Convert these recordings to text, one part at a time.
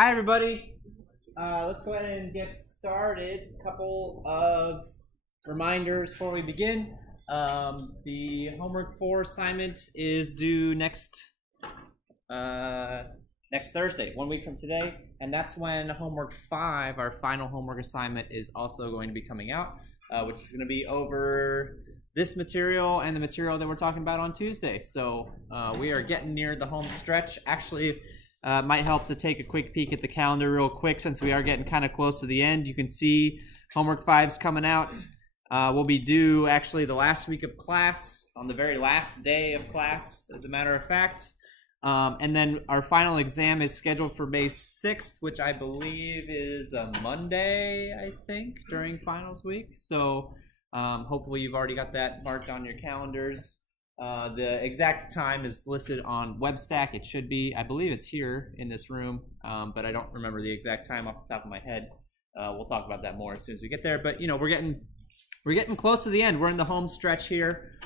Hi, everybody. Let's go ahead and get started. A couple of reminders before we begin. The homework 4 assignment is due next Thursday, 1 week from today, and that's when homework 5, our final homework assignment, is also going to be coming out, which is going to be over this material and the material that we're talking about on Tuesday. So we are getting near the home stretch. Actually, might help to take a quick peek at the calendar real quick since we are getting kind of close to the end. You can see homework 5's coming out. We'll be due actually the last week of class, on the very last day of class, as a matter of fact. And then our final exam is scheduled for May 6th, which I believe is a Monday, I think, during finals week. So hopefully you've already got that marked on your calendars. The exact time is listed on WebStack. It should be. I believe it's here in this room, but I don't remember the exact time off the top of my head. We'll talk about that more as soon as we get there. But, you know, we're getting close to the end. We're in the home stretch here.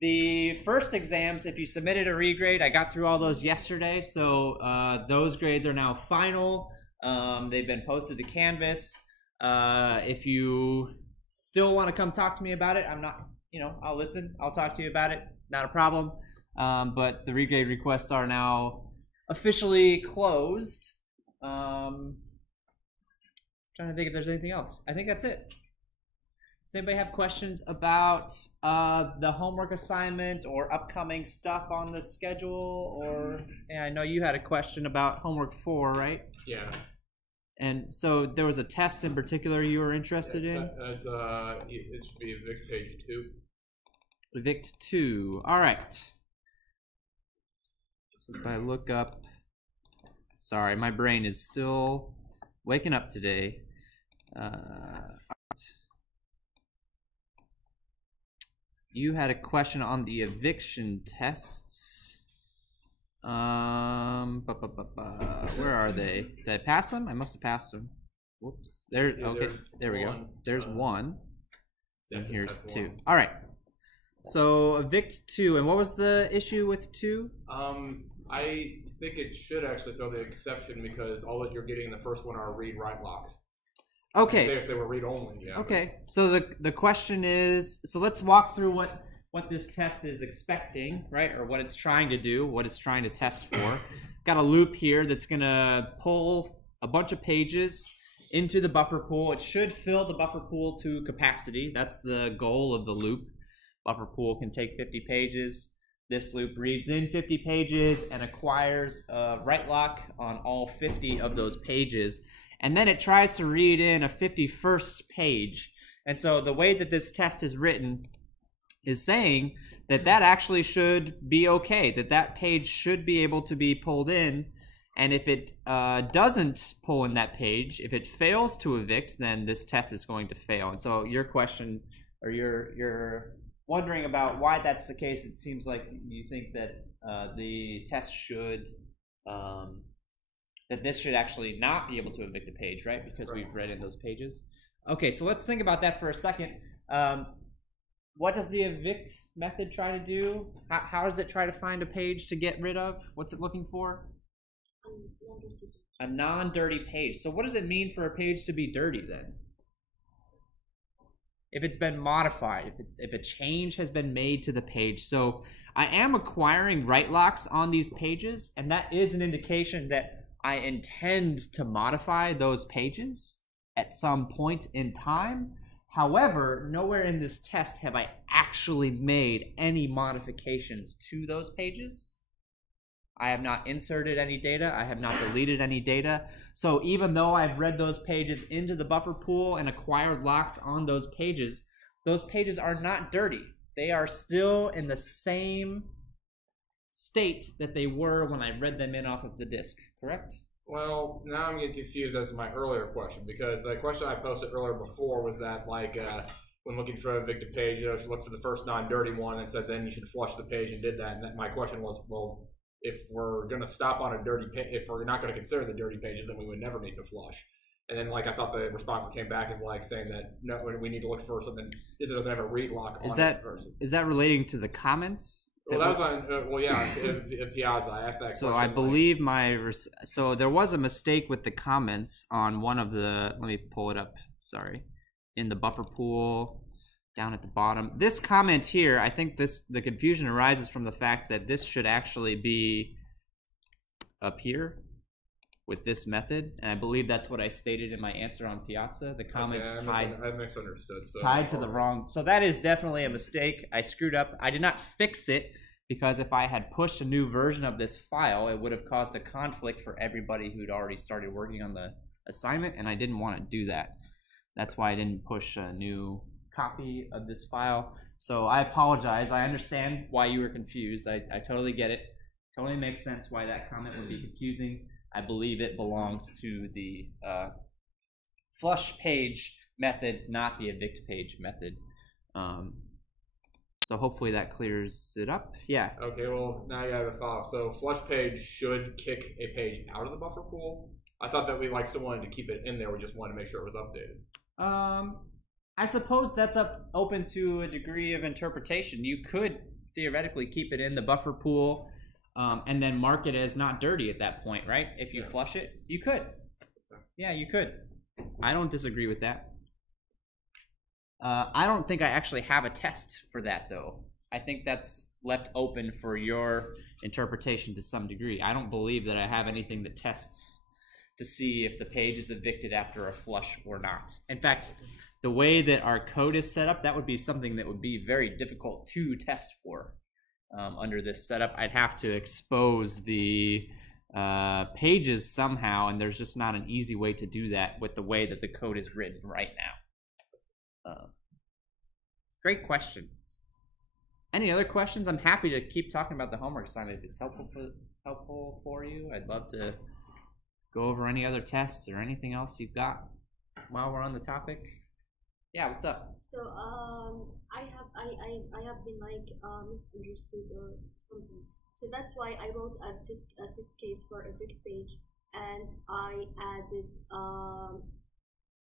The first exams, if you submitted a regrade, I got through all those yesterday. So those grades are now final. They've been posted to Canvas. If you still want to come talk to me about it, I'll listen. I'll talk to you about it. Not a problem. But the regrade requests are now officially closed. Trying to think if there's anything else. I think that's it. Does anybody have questions about the homework assignment or upcoming stuff on the schedule? Or yeah, I know you had a question about homework 4, right? Yeah. And so there was a test in particular you were interested in? It should be Vic page 2. Vic 2. All right. So if I look up, sorry, my brain is still waking up today. You had a question on the eviction tests. Where are they? Did I pass them? I must have passed them. Whoops. There. Okay. There we go. There's one. And here's 2. All right. So evict 2. And what was the issue with 2? I think it should actually throw the exception because all that you're getting in the first one are read-write locks. Okay. If they were read-only, yeah. Okay. So the question is, so let's walk through what this test is expecting, right? Or what it's trying to do, what it's trying to test for. Got a loop here that's going to pull a bunch of pages into the buffer pool. It should fill the buffer pool to capacity. That's the goal of the loop. Buffer pool can take 50 pages. This loop reads in 50 pages and acquires a write lock on all 50 of those pages. And then it tries to read in a 51st page. And so the way that this test is written is saying that that actually should be okay, that page should be able to be pulled in. And if it doesn't pull in that page, if it fails to evict, then this test is going to fail. And so your question, or you're wondering about why that's the case. It seems like you think that the test should, that this should actually not be able to evict a page, right? Because we've read in those pages. Okay, so let's think about that for a second. What does the evict method try to do? How does it try to find a page to get rid of? What's it looking for? A non-dirty page. So what does it mean for a page to be dirty then? If it's been modified, if a change has been made to the page. So I am acquiring write locks on these pages, and that is an indication that I intend to modify those pages at some point in time. However, nowhere in this test have I actually made any modifications to those pages. I have not inserted any data. I have not deleted any data. So even though I've read those pages into the buffer pool and acquired locks on those pages are not dirty. They are still in the same state that they were when I read them in off of the disk, correct? Well, now I'm getting confused as to my earlier question, because the question I posted earlier before was that, like, when looking for a evicted page, you should look for the first non-dirty one and said then you should flush the page and did that. And my question was, well, if we're going to stop on a dirty page, if we're not going to consider the dirty pages, then we would never need to flush. And then, like, I thought the response that came back is like saying that no, we need to look for something. This doesn't have a read lock on it. Is that relating to the comments Well, that was on. Well, yeah, Piazza. I asked that so question. I believe so there was a mistake with the comments on one of the. Let me pull it up. Sorry, in the buffer pool, down at the bottom. This comment here, I think the confusion arises from the fact that this should actually be up here with this method, and I believe that's what I stated in my answer on Piazza. The comments I misunderstood. So tied to the wrong. So that is definitely a mistake. I screwed up. I did not fix it because if I had pushed a new version of this file, it would have caused a conflict for everybody who'd already started working on the assignment, and I didn't want to do that. That's why I didn't push a new copy of this file. So I apologize. I understand why you were confused. I totally get it. Totally makes sense why that comment would be confusing. I believe it belongs to the flush page method, not the evict page method. So hopefully that clears it up. Yeah. Okay, well, now you have a follow-up. So flush page should kick a page out of the buffer pool? I thought that we still wanted to keep it in there. We just wanted to make sure it was updated. I suppose that's open to a degree of interpretation. You could theoretically keep it in the buffer pool and then mark it as not dirty at that point, right? If you flush it, you could. Yeah, you could. I don't disagree with that. I don't think I actually have a test for that, though. I think that's left open for your interpretation to some degree. I don't believe that I have anything that tests to see if the page is evicted after a flush or not. In fact, the way that our code is set up, that would be something that would be very difficult to test for. Under this setup, I'd have to expose the pages somehow, and there's just not an easy way to do that with the way that the code is written right now. Great questions. Any other questions? I'm happy to keep talking about the homework assignment if it's helpful for you. I'd love to go over any other tests or anything else you've got while we're on the topic. Yeah, what's up? So I have been misunderstood or something. So that's why I wrote a test case for evict page, and I added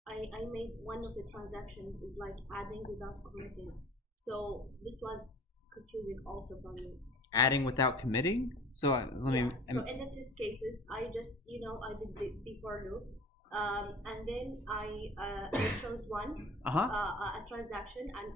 I made one of the transactions is adding without committing. So this was confusing also for me. Adding without committing? So let me. So in the test cases, I just I did the before loop. And then I chose one, a transaction, and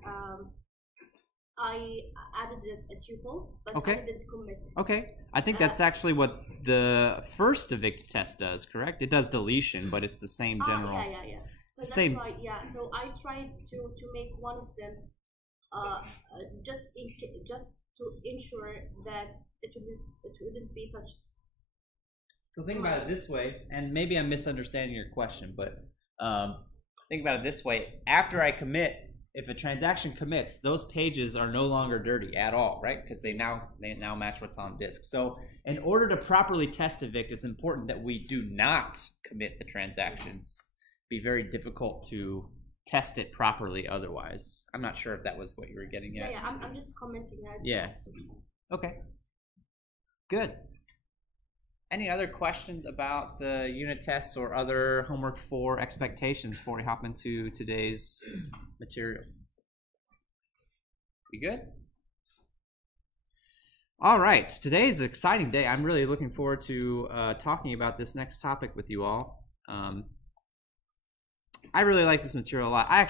I added a tuple, but I didn't commit. Okay, I think that's actually what the first evict test does, correct? It does deletion, but it's the same general. Yeah. So that's same. Why, so I tried to make one of them, just to ensure that it wouldn't be touched. So think about it this way, and maybe I'm misunderstanding your question, but think about it this way. After I commit, if a transaction commits, those pages are no longer dirty at all, right? Because they now match what's on disk. So in order to properly test evict, it's important that we do not commit the transactions. It'd be very difficult to test it properly otherwise. I'm not sure if that was what you were getting at. Yeah, I'm just commenting that. Yeah. Okay. Good. Any other questions about the unit tests or other homework 4 expectations before we hop into today's material? We good? All right, today is an exciting day. I'm really looking forward to talking about this next topic with you all. I really like this material a lot. I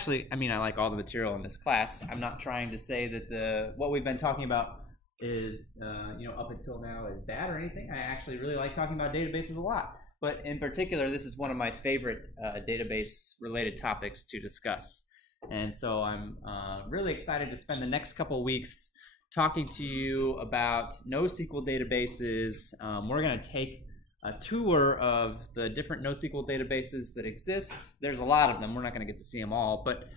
like all the material in this class. I'm not trying to say that what we've been talking about is up until now is bad or anything. I actually really like talking about databases a lot, but in particular this is one of my favorite database related topics to discuss, and so I'm really excited to spend the next couple weeks talking to you about NoSQL databases. We're going to take a tour of the different NoSQL databases that exist. There's a lot of them. We're not going to get to see them all, but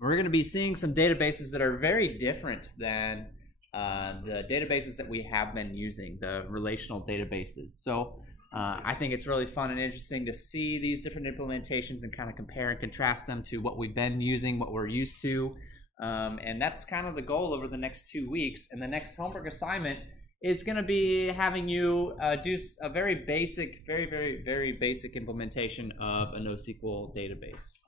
we're going to be seeing some databases that are very different than the databases that we have been using, the relational databases. So I think it's really fun and interesting to see these different implementations and kind of compare and contrast them to what we've been using, what we're used to. And that's kind of the goal over the next 2 weeks. And the next homework assignment is going to be having you do a very basic, very basic implementation of a NoSQL database.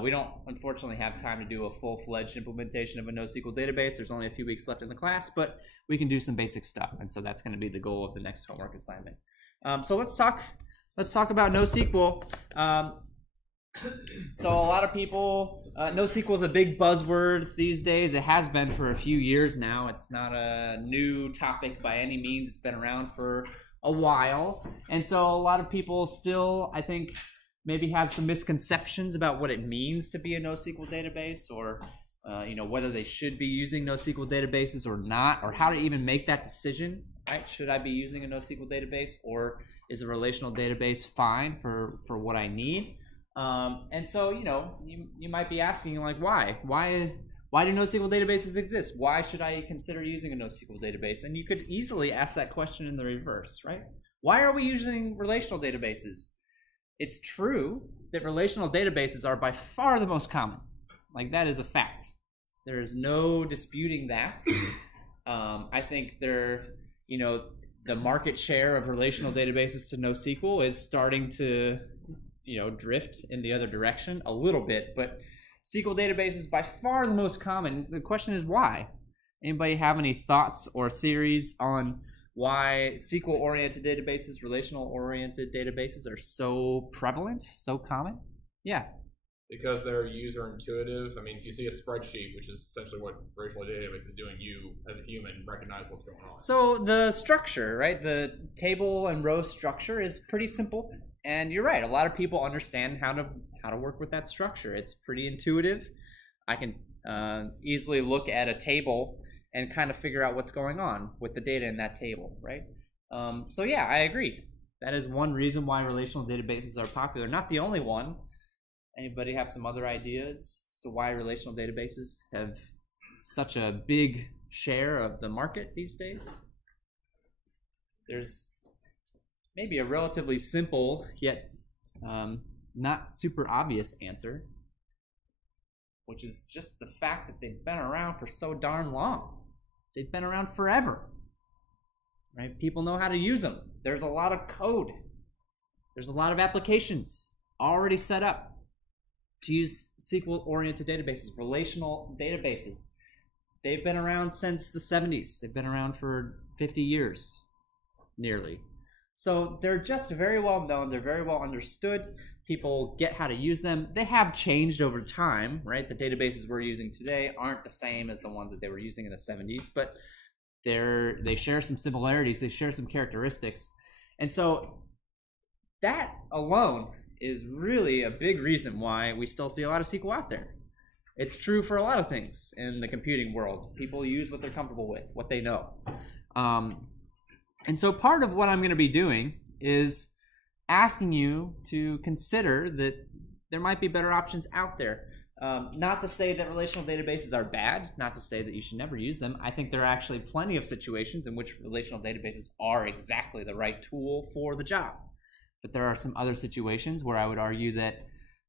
We don't, unfortunately, have time to do a full-fledged implementation of a NoSQL database. There's only a few weeks left in the class, but we can do some basic stuff, and so that's going to be the goal of the next homework assignment. So let's talk about NoSQL. So a lot of people, NoSQL is a big buzzword these days. It has been for a few years now. It's not a new topic by any means. It's been around for a while, and so a lot of people still, I think, maybe have some misconceptions about what it means to be a NoSQL database, or whether they should be using NoSQL databases or not, or how to even make that decision, right? Should I be using a NoSQL database, or is a relational database fine for what I need? And so, you might be asking, like, why do NoSQL databases exist? Why should I consider using a NoSQL database? And you could easily ask that question in the reverse, right? Why are we using relational databases? It's true that relational databases are by far the most common. Like, that is a fact. There is no disputing that. I think the market share of relational databases to NoSQL is starting to, drift in the other direction a little bit. But SQL databases by far the most common. The question is why? Anybody have any thoughts or theories on why SQL-oriented databases, relational-oriented databases are so prevalent, so common? Yeah. Because they're user intuitive. I mean, if you see a spreadsheet, which is essentially what relational database is doing, you, as a human, recognize what's going on. So the structure, right, the table and row structure is pretty simple. And you're right, a lot of people understand how to work with that structure. It's pretty intuitive. I can easily look at a table and kind of figure out what's going on with the data in that table, right? So yeah, I agree. That is one reason why relational databases are popular. Not the only one. Anybody have some other ideas as to why relational databases have such a big share of the market these days? There's maybe a relatively simple yet not super obvious answer, which is just the fact that they've been around for so darn long. They've been around forever, right? People know how to use them. There's a lot of code. There's a lot of applications already set up to use SQL-oriented databases, relational databases. They've been around since the 70s. They've been around for 50 years, nearly. So they're just very well known. They're very well understood. People get how to use them. They have changed over time, right? The databases we're using today aren't the same as the ones that they were using in the 70s, but they share some similarities. They share some characteristics. And so that alone is really a big reason why we still see a lot of SQL out there. It's true for a lot of things in the computing world. People use what they're comfortable with, what they know. And so part of what I'm going to be doing is asking you to consider that there might be better options out there. Not to say that relational databases are bad, not to say that you should never use them. I think there are actually plenty of situations in which relational databases are exactly the right tool for the job. But there are some other situations where I would argue that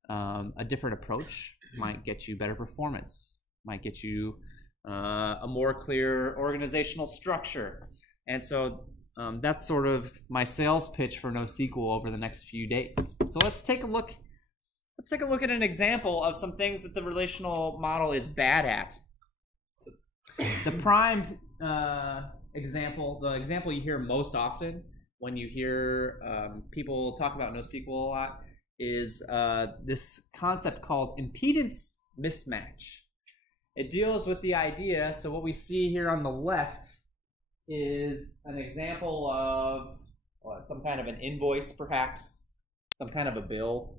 a different approach might get you better performance, might get you a more clear organizational structure. And so that's sort of my sales pitch for NoSQL over the next few days. So let's take a look at an example of some things that the relational model is bad at. The prime example, the example you hear most often when you hear people talk about NoSQL a lot, is this concept called impedance mismatch. It deals with the idea, so what we see here on the left is an example of some kind of an invoice, perhaps, some kind of a bill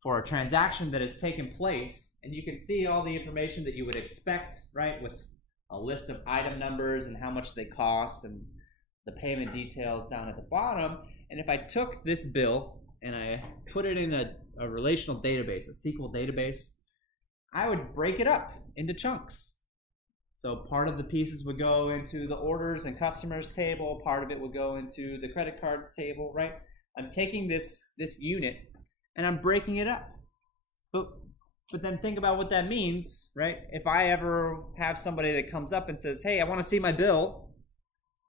for a transaction that has taken place, and you can see all the information that you would expect, right, with a list of item numbers and how much they cost and the payment details down at the bottom. And if I took this bill and I put it in a relational database, a SQL database, I would break it up into chunks. So part of the pieces would go into the orders and customers table, part of it would go into the credit cards table, right? I'm taking this unit and I'm breaking it up. But then think about what that means, right? If I ever have somebody that comes up and says, hey, I want to see my bill,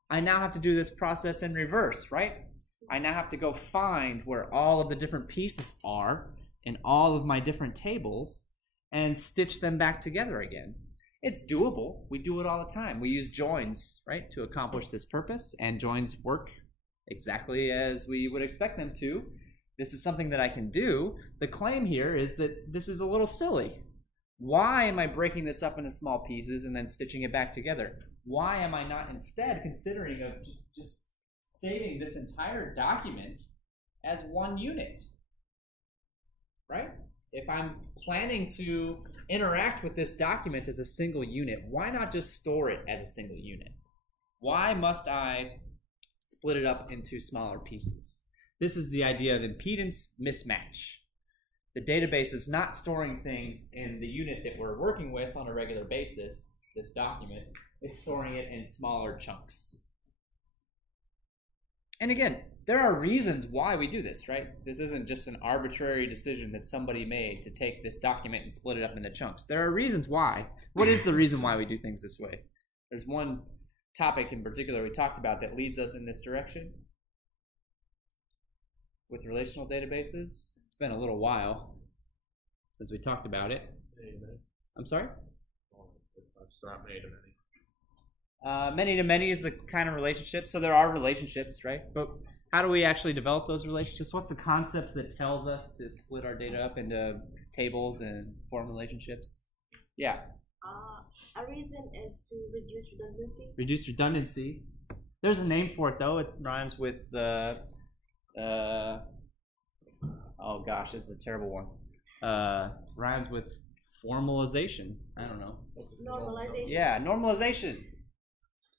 I now have to do this process in reverse, right? I now have to go find where all of the different pieces are in all of my different tables and stitch them back together again. It's doable. We do it all the time. We use joins, right, to accomplish this purpose, and joins work exactly as we would expect them to. This is something that I can do. The claim here is that this is a little silly. Why am I breaking this up into small pieces and then stitching it back together? Why am I not instead considering of just saving this entire document as one unit, right? If I'm planning to interact with this document as a single unit, why not just store it as a single unit? Why must I split it up into smaller pieces? This is the idea of impedance mismatch. The database is not storing things in the unit that we're working with on a regular basis, this document. It's storing it in smaller chunks. And again, there are reasons why we do this, right? This isn't just an arbitrary decision that somebody made to take this document and split it up into chunks. There are reasons why. What is the reason why we do things this way? There's one topic in particular we talked about that leads us in this direction with relational databases. It's been a little while since we talked about it. I'm sorry? It's not many-to-many. Many-to-many is the kind of relationship. So there are relationships, right? But how do we actually develop those relationships? What's the concept that tells us to split our data up into tables and form relationships? Yeah. A reason is to reduce redundancy. Reduce redundancy. There's a name for it, though. It rhymes with, oh gosh, this is a terrible one. Rhymes with formalization. I don't know. Normalization. Yeah, normalization.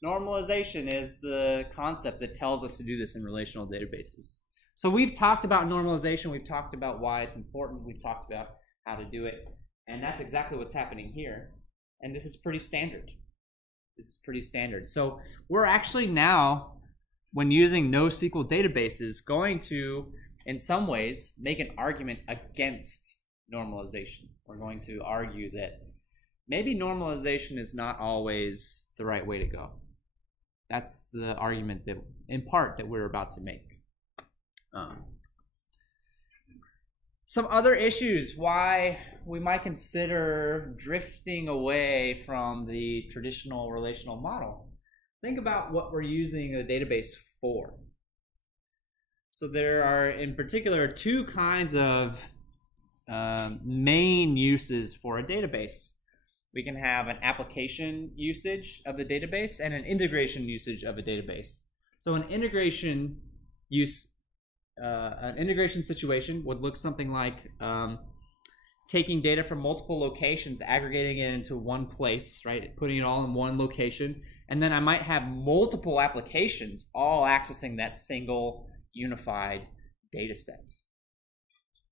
Normalization is the concept that tells us to do this in relational databases. So we've talked about normalization. We've talked about why it's important. We've talked about how to do it. And that's exactly what's happening here. And this is pretty standard. This is pretty standard. So we're actually now, when using NoSQL databases, going to, in some ways, make an argument against normalization. We're going to argue that maybe normalization is not always the right way to go. That's the argument that, in part, that we're about to make. Some other issues why we might consider drifting away from the traditional relational model. Think about what we're using a database for. So there are, in particular, two kinds of main uses for a database. We can have an application usage of the database and an integration usage of a database. So an integration situation would look something like taking data from multiple locations, aggregating it into one place, right? Putting it all in one location. And then I might have multiple applications all accessing that single unified data set,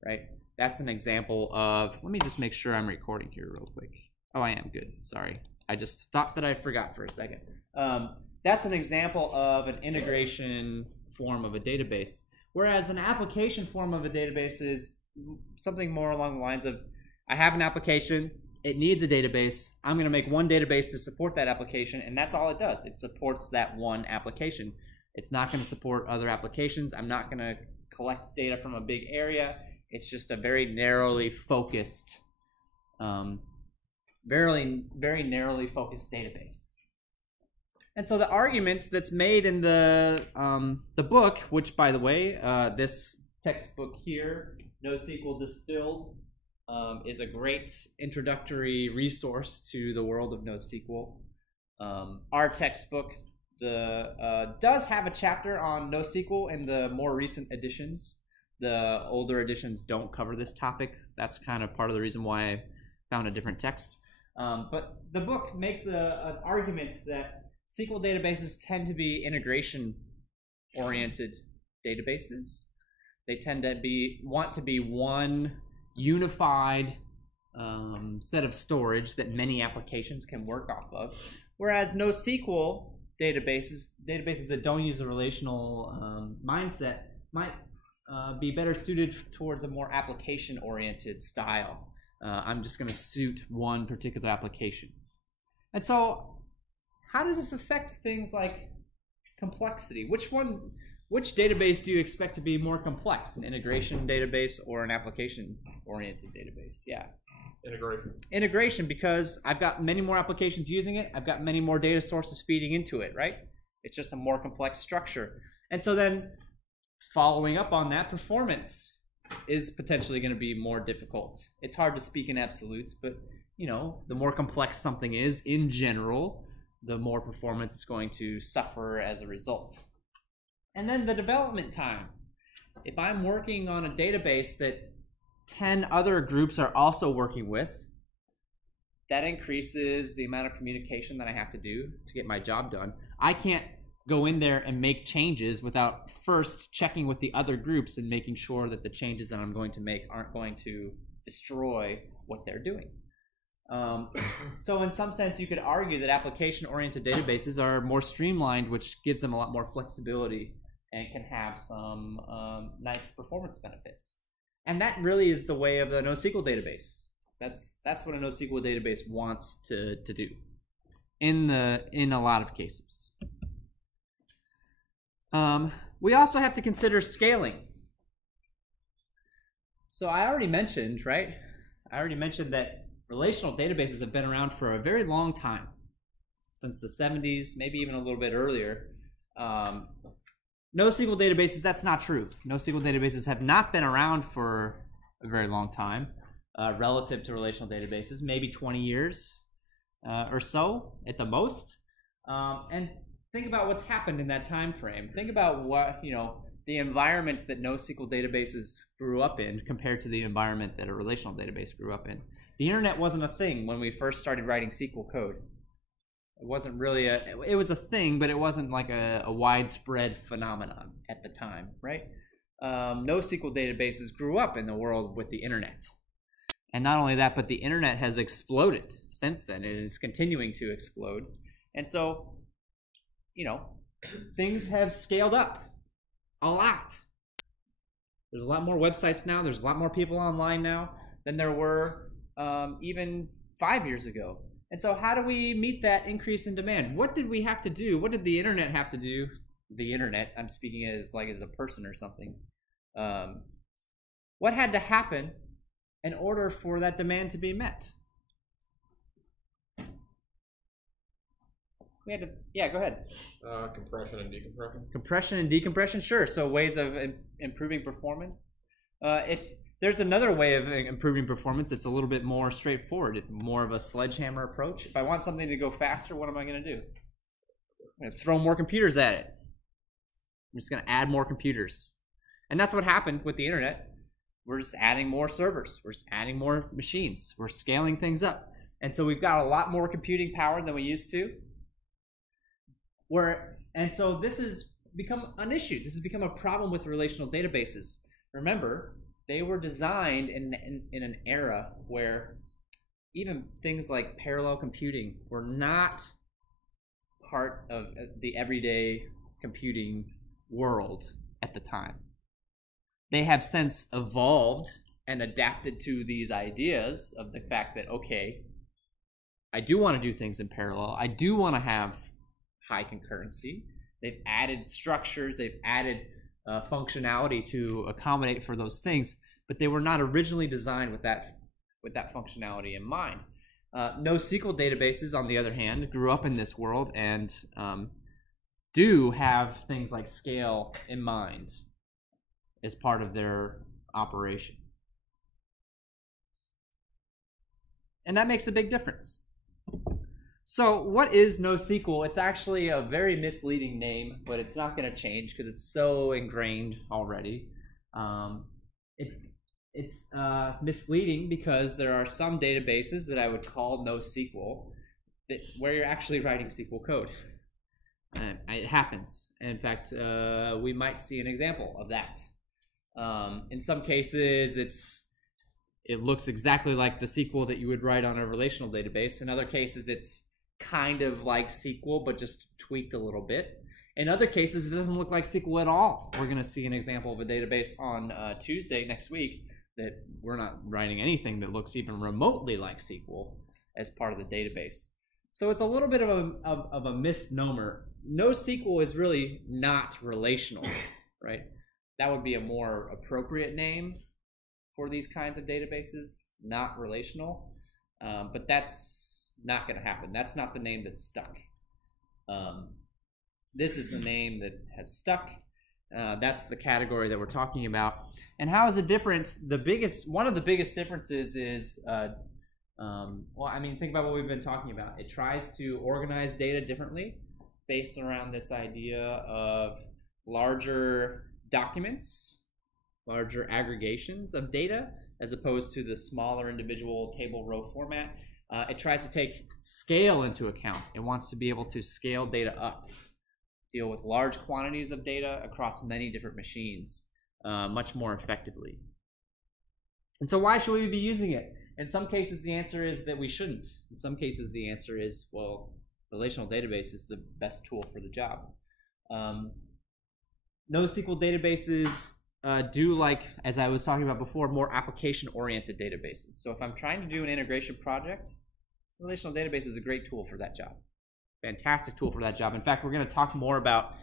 right? That's an example of, let me just make sure I'm recording here real quick. Oh, I am, good, sorry. I just thought that I forgot for a second. That's an example of an integration form of a database. Whereas an application form of a database is something more along the lines of, I have an application, it needs a database, I'm gonna make one database to support that application, and that's all it does. It supports that one application. It's not gonna support other applications. I'm not gonna collect data from a big area. It's just a very narrowly focused, very narrowly focused database. And so the argument that's made in the book, which, by the way, this textbook here, NoSQL Distilled, is a great introductory resource to the world of NoSQL. Our textbook does have a chapter on NoSQL in the more recent editions. The older editions don't cover this topic. That's kind of part of the reason why I found a different text. But the book makes an argument that SQL databases tend to be integration-oriented databases. They tend to want to be one unified set of storage that many applications can work off of. Whereas NoSQL databases that don't use a relational mindset, might be better suited towards a more application-oriented style. I'm just going to suit one particular application. And so, how does this affect things like complexity? Which one which database do you expect to be more complex, an integration database or an application-oriented database? Yeah. Integration. Integration, because I've got many more applications using it. I've got many more data sources feeding into it, right? It's just a more complex structure. And so then following up on that, performance is potentially going to be more difficult. It's hard to speak in absolutes, but you know, the more complex something is in general, the more performance it's going to suffer as a result. And then the development time. If I'm working on a database that 10 other groups are also working with, that increases the amount of communication that I have to do to get my job done. I can't go in there and make changes without first checking with the other groups and making sure that the changes that I'm going to make aren't going to destroy what they're doing. So in some sense, you could argue that application-oriented databases are more streamlined, which gives them a lot more flexibility and can have some nice performance benefits. And that really is the way of the NoSQL database. That's what a NoSQL database wants to do in a lot of cases. We also have to consider scaling. So I already mentioned, right? I already mentioned that relational databases have been around for a very long time, since the 70s, maybe even a little bit earlier. NoSQL databases, that's not true. NoSQL databases have not been around for a very long time relative to relational databases, maybe 20 years or so at the most. And think about what's happened in that time frame. Think about what, you know, the environment that NoSQL databases grew up in compared to the environment that a relational database grew up in. The internet wasn't a thing when we first started writing SQL code. It wasn't really it was a thing, but it wasn't like a widespread phenomenon at the time, right? NoSQL databases grew up in the world with the internet. And not only that, but the internet has exploded since then. It is continuing to explode. And so, you know, things have scaled up a lot. There's a lot more websites now. There's a lot more people online now than there were even 5 years ago. And so how do we meet that increase in demand? What did we have to do? What did the internet have to do? The internet, I'm speaking as like as a person or something. What had to happen in order for that demand to be met? We had to, yeah, go ahead. Compression and decompression. Compression and decompression, sure. So ways of improving performance. If there's another way of improving performance, it's a little bit more straightforward. It's more of a sledgehammer approach. If I want something to go faster, what am I going to do? I'm going to throw more computers at it. I'm just going to add more computers. And that's what happened with the internet. We're just adding more servers. We're just adding more machines. We're scaling things up. And so we've got a lot more computing power than we used to. And so this has become an issue. This has become a problem with relational databases. Remember, they were designed in an era where even things like parallel computing were not part of the everyday computing world at the time. They have since evolved and adapted to these ideas of the fact that, okay, I do want to do things in parallel. I do want to have high concurrency. They've added structures. They've added functionality to accommodate for those things, but they were not originally designed with that functionality in mind. NoSQL databases, on the other hand, grew up in this world and do have things like scale in mind as part of their operation. And that makes a big difference. So what is NoSQL? It's actually a very misleading name, but it's not going to change because it's so ingrained already. It's misleading because there are some databases that I would call NoSQL where you're actually writing SQL code. And it happens. In fact, we might see an example of that. In some cases, it looks exactly like the SQL that you would write on a relational database. In other cases, it's kind of like SQL, but just tweaked a little bit. In other cases, it doesn't look like SQL at all. We're going to see an example of a database on Tuesday next week that we're not writing anything that looks even remotely like SQL as part of the database. So it's a little bit of a misnomer. NoSQL is really not relational. right? That would be a more appropriate name for these kinds of databases, not relational. But that's not going to happen. That's not the name that's stuck. This is the name that has stuck. That's the category that we're talking about. And how is it different? One of the biggest differences is, well, I mean, think about what we've been talking about. It tries to organize data differently based around this idea of larger documents, larger aggregations of data, as opposed to the smaller individual table row format. It tries to take scale into account. It wants to be able to scale data up, deal with large quantities of data across many different machines much more effectively. And so why should we be using it? In some cases, the answer is that we shouldn't. In some cases, the answer is, well, relational database is the best tool for the job. NoSQL databases do, like, as I was talking about before, more application-oriented databases. So if I'm trying to do an integration project, relational database is a great tool for that job. Fantastic tool for that job. In fact, we're going to talk more about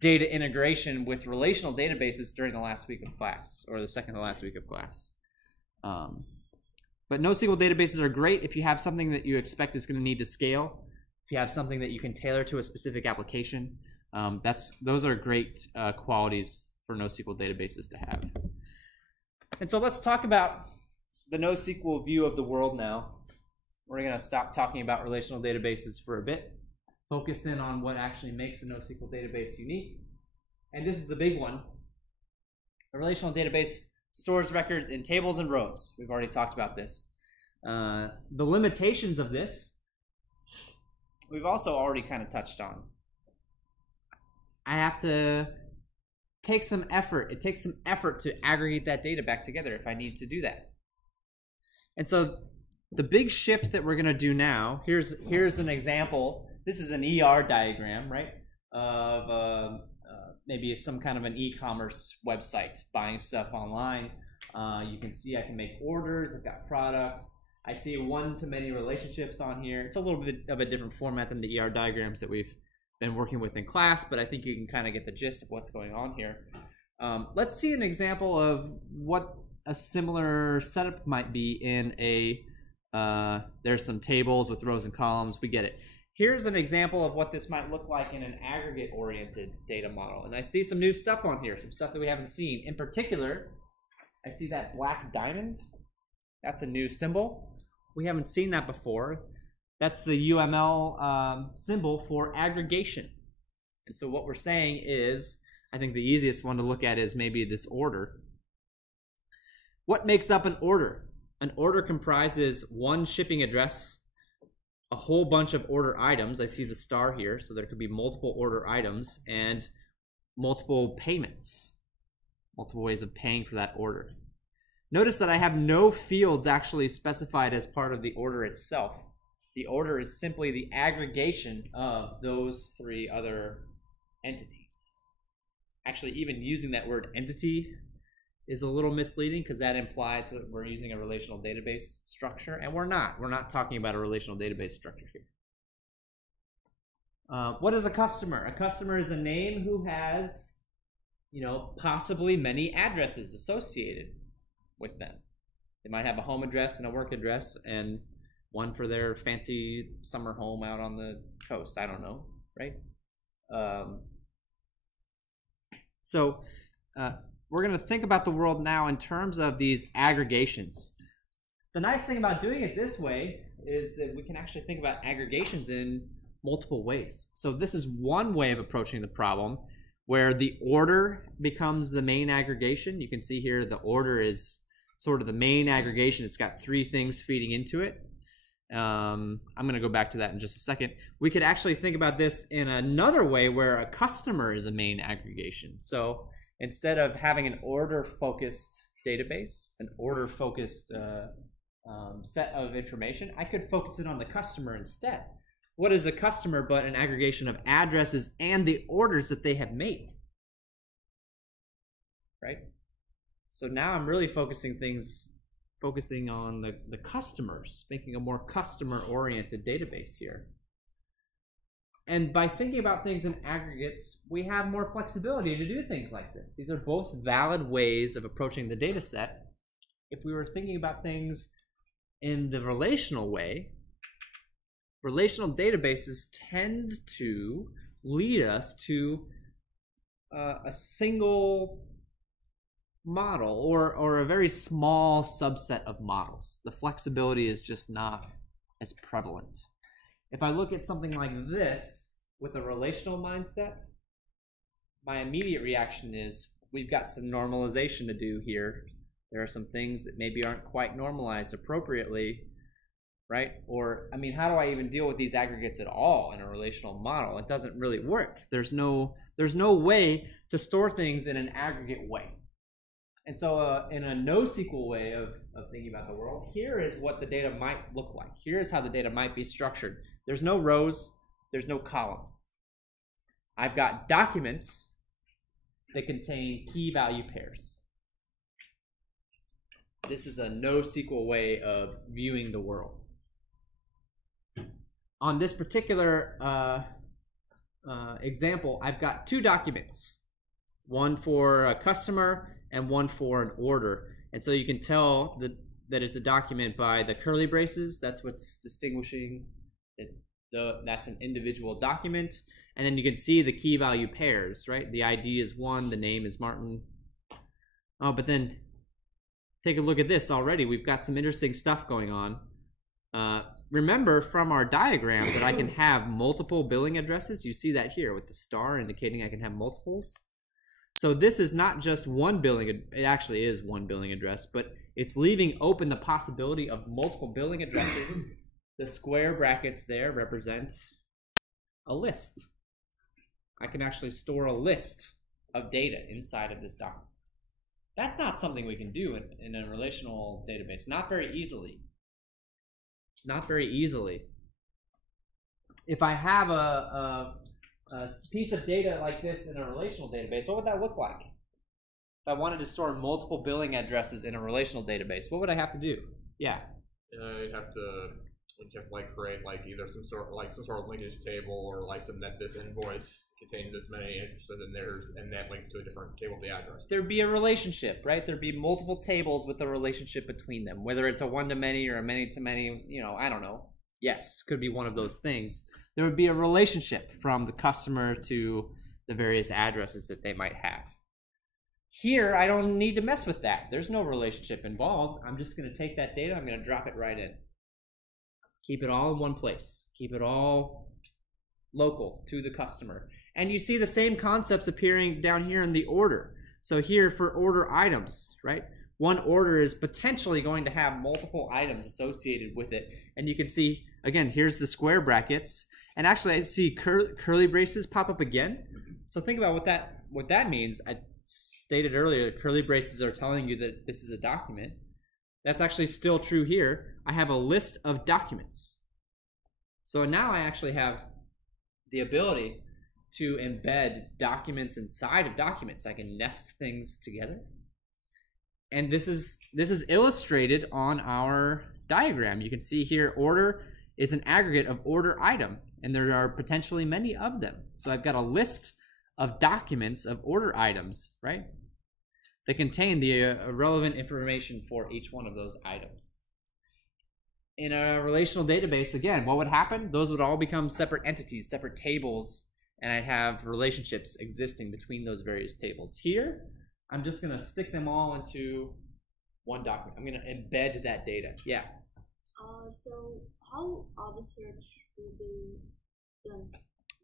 data integration with relational databases during the last week of class, or the second to last week of class. But NoSQL databases are great if you have something that you expect is going to need to scale, if you have something that you can tailor to a specific application. Those are great qualities for NoSQL databases to have. And so let's talk about the NoSQL view of the world now. We're going to stop talking about relational databases for a bit, focus in on what actually makes a NoSQL database unique. And this is the big one. A relational database stores records in tables and rows. We've already talked about this. The limitations of this, we've also already kind of touched on. I have to take some effort. It takes some effort to aggregate that data back together if I need to do that. And so the big shift that we're going to do now, here's an example. This is an ER diagram, right, of maybe some kind of an e-commerce website, buying stuff online. You can see I can make orders. I've got products. I see one-to-many relationships on here. It's a little bit of a different format than the ER diagrams that we've been working with in class, but I think you can kind of get the gist of what's going on here. Let's see an example of what a similar setup might be in a, there's some tables with rows and columns. We get it. Here's an example of what this might look like in an aggregate-oriented data model. And I see some new stuff on here, some stuff that we haven't seen. In particular, I see that black diamond. That's a new symbol. We haven't seen that before. That's the UML symbol for aggregation. And so what we're saying is, I think the easiest one to look at is maybe this order. What makes up an order? An order comprises one shipping address, a whole bunch of order items. I see the star here, so there could be multiple order items, and multiple payments, multiple ways of paying for that order. Notice that I have no fields actually specified as part of the order itself. The order is simply the aggregation of those three other entities. Actually, even using that word entity is a little misleading because that implies that we're using a relational database structure, and we're not. We're not talking about a relational database structure here. What is a customer? A customer is a name who has, possibly many addresses associated with them. They might have a home address and a work address, and one for their fancy summer home out on the coast. I don't know, right? We're going to think about the world now in terms of these aggregations. The nice thing about doing it this way is that we can actually think about aggregations in multiple ways. So this is one way of approaching the problem where the order becomes the main aggregation. You can see here the order is sort of the main aggregation. It's got three things feeding into it. I'm going to go back to that in just a second. We could actually think about this in another way where a customer is a main aggregation. So instead of having an order-focused database, an order-focused set of information, I could focus it on the customer instead. What is a customer but an aggregation of addresses and the orders that they have made? Right? So now I'm really focusing on the customers, making a more customer-oriented database here. And by thinking about things in aggregates, we have more flexibility to do things like this. These are both valid ways of approaching the data set. If we were thinking about things in the relational way, relational databases tend to lead us to a single model or a very small subset of models. The flexibility is just not as prevalent. If I look at something like this with a relational mindset, my immediate reaction is we've got some normalization to do here. There are some things that maybe aren't quite normalized appropriately, right? Or, I mean, how do I even deal with these aggregates at all in a relational model? It doesn't really work. There's no way to store things in an aggregate way. And so in a NoSQL way of thinking about the world, here is what the data might look like. Here's how the data might be structured. There's no rows, there's no columns. I've got documents that contain key value pairs. This is a NoSQL way of viewing the world. On this particular example, I've got two documents, one for a customer and one for an order. And so you can tell that it's a document by the curly braces. That's what's distinguishing it. That's an individual document. And then you can see the key value pairs, right? The ID is 1, the name is Martin. Oh, but then take a look at this already. We've got some interesting stuff going on. Remember from our diagram that I can have multiple billing addresses. You see that here with the star indicating I can have multiples. So this is not just one billing, it actually is one billing address, but it's leaving open the possibility of multiple billing addresses. The square brackets there represent a list. I can actually store a list of data inside of this document. That's not something we can do in a relational database, not very easily. Not very easily. If I have a piece of data like this in a relational database, what would that look like? If I wanted to store multiple billing addresses in a relational database, what would I have to do? Yeah. You'd have to like create like either some sort of linkage table or like some that this invoice contains this many addresses and that links to a different table of the address. There'd be a relationship, right? There'd be multiple tables with a relationship between them, whether it's a one-to-many or a many-to-many, you know, I don't know. Yes, could be one of those things. There would be a relationship from the customer to the various addresses that they might have. Here, I don't need to mess with that. There's no relationship involved. I'm just going to take that data, I'm going to drop it right in. Keep it all in one place. Keep it all local to the customer. And you see the same concepts appearing down here in the order. So here for order items, right? One order is potentially going to have multiple items associated with it. And you can see, again, here's the square brackets. And actually, I see curly braces pop up again. So think about what that means. I stated earlier, curly braces are telling you that this is a document. That's actually still true here. I have a list of documents. So now I actually have the ability to embed documents inside of documents. I can nest things together. And this is illustrated on our diagram. You can see here order is an aggregate of order item, and there are potentially many of them. So I've got a list of documents of order items, right? That contain the relevant information for each one of those items. In a relational database, again, what would happen? Those would all become separate entities, separate tables, and I'd have relationships existing between those various tables. Here, I'm just going to stick them all into one document. I'm going to embed that data. Yeah? So how the search will be done?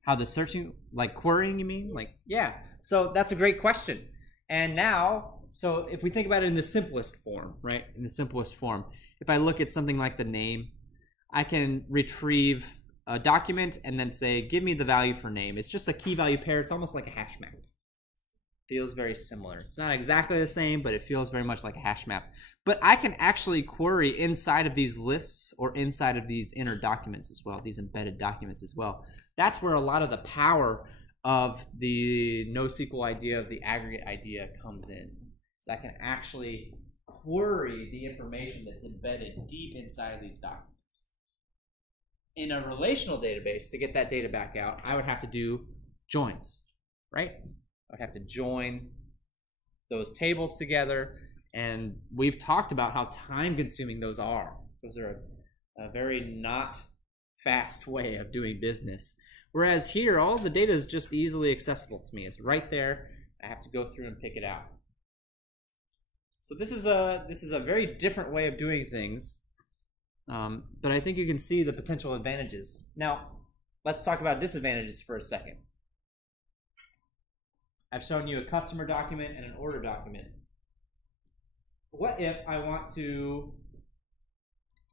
How the searching, like querying, you mean? Yes. Like, yeah. So that's a great question. And now, so if we think about it in the simplest form, right? In the simplest form, if I look at something like the name, I can retrieve a document and then say, give me the value for name. It's just a key value pair. It's almost like a hash map. Feels very similar. It's not exactly the same, but it feels very much like a hash map. But I can actually query inside of these lists or inside of these inner documents as well, these embedded documents as well. That's where a lot of the power of the NoSQL idea, of the aggregate idea comes in. So I can actually query the information that's embedded deep inside of these documents. in a relational database, to get that data back out, I would have to do joins, right? I would have to join those tables together, and we've talked about how time-consuming those are. Those are a very not fast way of doing business. Whereas here, all the data is just easily accessible to me. It's right there. I have to go through and pick it out. So this is a very different way of doing things, but I think you can see the potential advantages. Now, let's talk about disadvantages for a second. I've shown you a customer document and an order document. What if I want to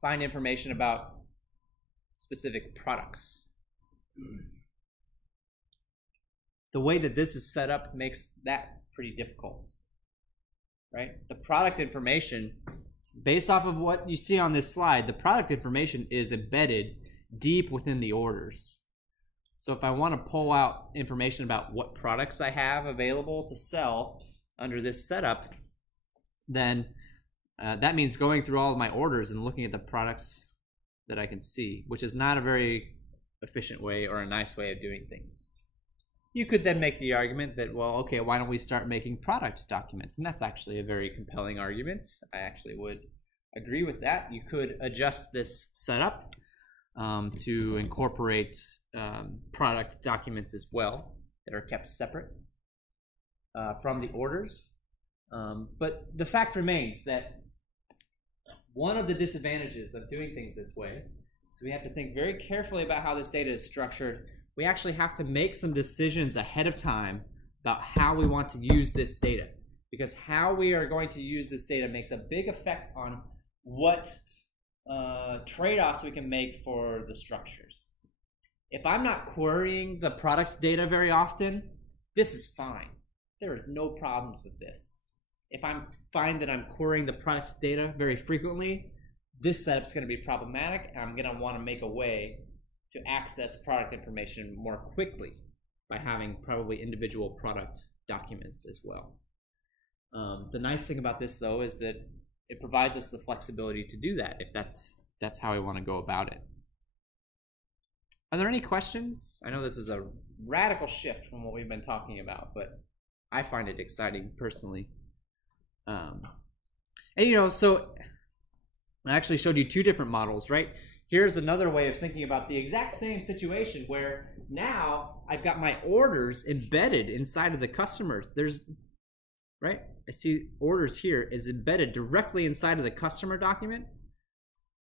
find information about specific products? The way that this is set up makes that pretty difficult, right? The product information, based off of what you see on this slide, the product information is embedded deep within the orders. So if I want to pull out information about what products I have available to sell under this setup, then that means going through all of my orders and looking at the products that I can see, which is not a very efficient way or a nice way of doing things. You could then make the argument that, well, okay, why don't we start making product documents? And that's actually a very compelling argument. I actually would agree with that. You could adjust this setup to incorporate product documents as well that are kept separate from the orders. But the fact remains that one of the disadvantages of doing things this way is we have to think very carefully about how this data is structured. We actually have to make some decisions ahead of time about how we want to use this data, because how we are going to use this data makes a big effect on what trade-offs we can make for the structures. If I'm not querying the product data very often, this is fine. There is no problems with this. If I find that I'm querying the product data very frequently, this setup is going to be problematic, and I'm going to want to make a way to access product information more quickly by having probably individual product documents as well. The nice thing about this, though, is that it provides us the flexibility to do that if that's how we want to go about it. Are there any questions? I know this is a radical shift from what we've been talking about, but I find it exciting personally. And you know, so I actually showed you two different models, right? Here's another way of thinking about the exact same situation where now I've got my orders embedded inside of the customers. Right? I see orders here is embedded directly inside of the customer document.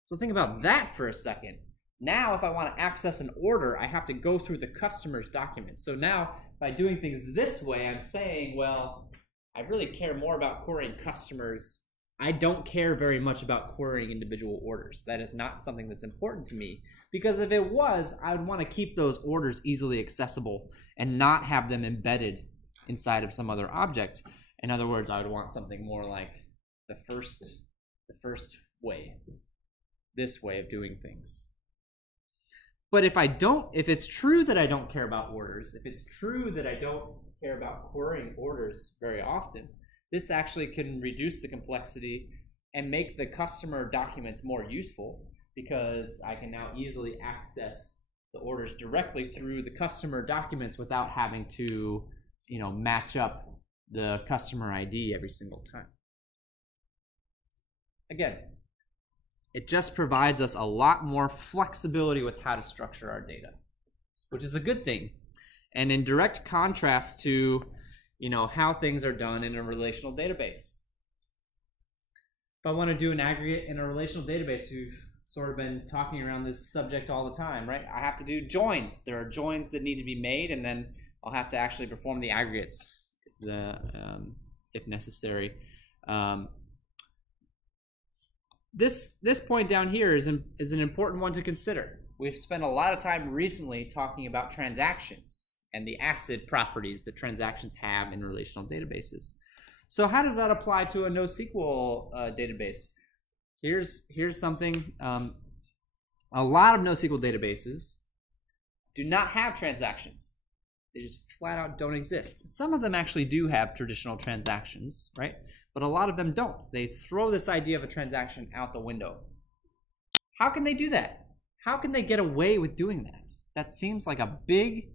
So think about that for a second. Now, if I want to access an order, I have to go through the customer's document. So now, by doing things this way, I'm saying, well, I really care more about querying customers. I don't care very much about querying individual orders. That is not something that's important to me, because if it was, I would want to keep those orders easily accessible and not have them embedded inside of some other object. In other words, I would want something more like the first way, this way of doing things. But if it's true that I don't care about orders, if it's true that I don't care about querying orders very often, this actually can reduce the complexity and make the customer documents more useful, because I can now easily access the orders directly through the customer documents without having to, match up the customer ID every single time. Again, it just provides us a lot more flexibility with how to structure our data, which is a good thing. And in direct contrast to, how things are done in a relational database. If I want to do an aggregate in a relational database, we've sort of been talking around this subject all the time, right? I have to do joins. There are joins that need to be made, and then I'll have to actually perform the aggregates if necessary. This point down here is an important one to consider. We've spent a lot of time recently talking about transactions and the ACID properties that transactions have in relational databases. So how does that apply to a NoSQL database? Here's something. A lot of NoSQL databases do not have transactions. They just flat out don't exist. Some of them actually do have traditional transactions, right? But a lot of them don't. They throw this idea of a transaction out the window. How can they do that? How can they get away with doing that? That seems like a big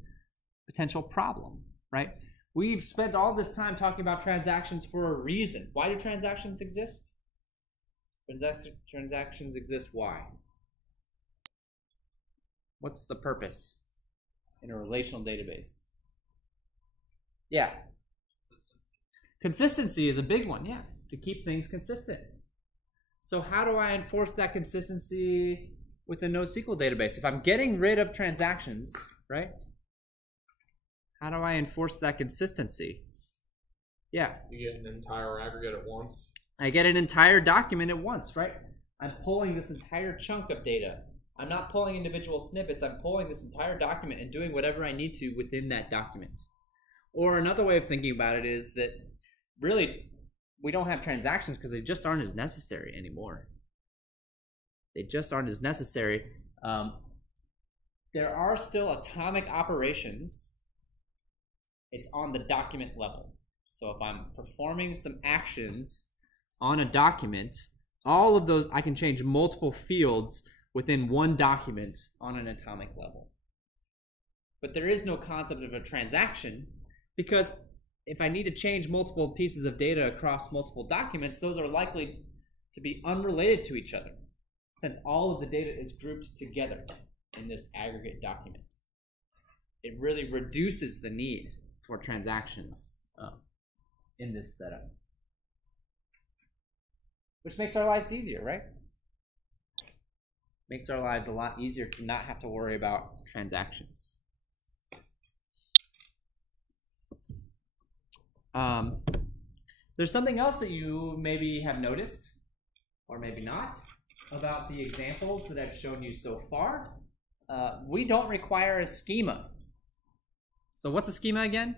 potential problem, right? We've spent all this time talking about transactions for a reason. Why do transactions exist? Transactions exist why? What's the purpose in a relational database? Yeah. Consistency is a big one, yeah, to keep things consistent. So how do I enforce that consistency with a NoSQL database? If I'm getting rid of transactions, right? How do I enforce that consistency? Yeah. You get an entire aggregate at once. I get an entire document at once, right? I'm pulling this entire chunk of data. I'm not pulling individual snippets. I'm pulling this entire document and doing whatever I need to within that document. Or another way of thinking about it is that really we don't have transactions because they just aren't as necessary anymore. They just aren't as necessary. There are still atomic operations. It's on the document level. So if I'm performing some actions on a document, all of those, I can change multiple fields within one document on an atomic level. But there is no concept of a transaction because if I need to change multiple pieces of data across multiple documents, those are likely to be unrelated to each other since all of the data is grouped together in this aggregate document. It really reduces the need for transactions in this setup, which makes our lives easier, right? Makes our lives a lot easier to not have to worry about transactions. There's something else that you maybe have noticed, or maybe not, about the examples that I've shown you so far. We don't require a schema. So what's a schema again?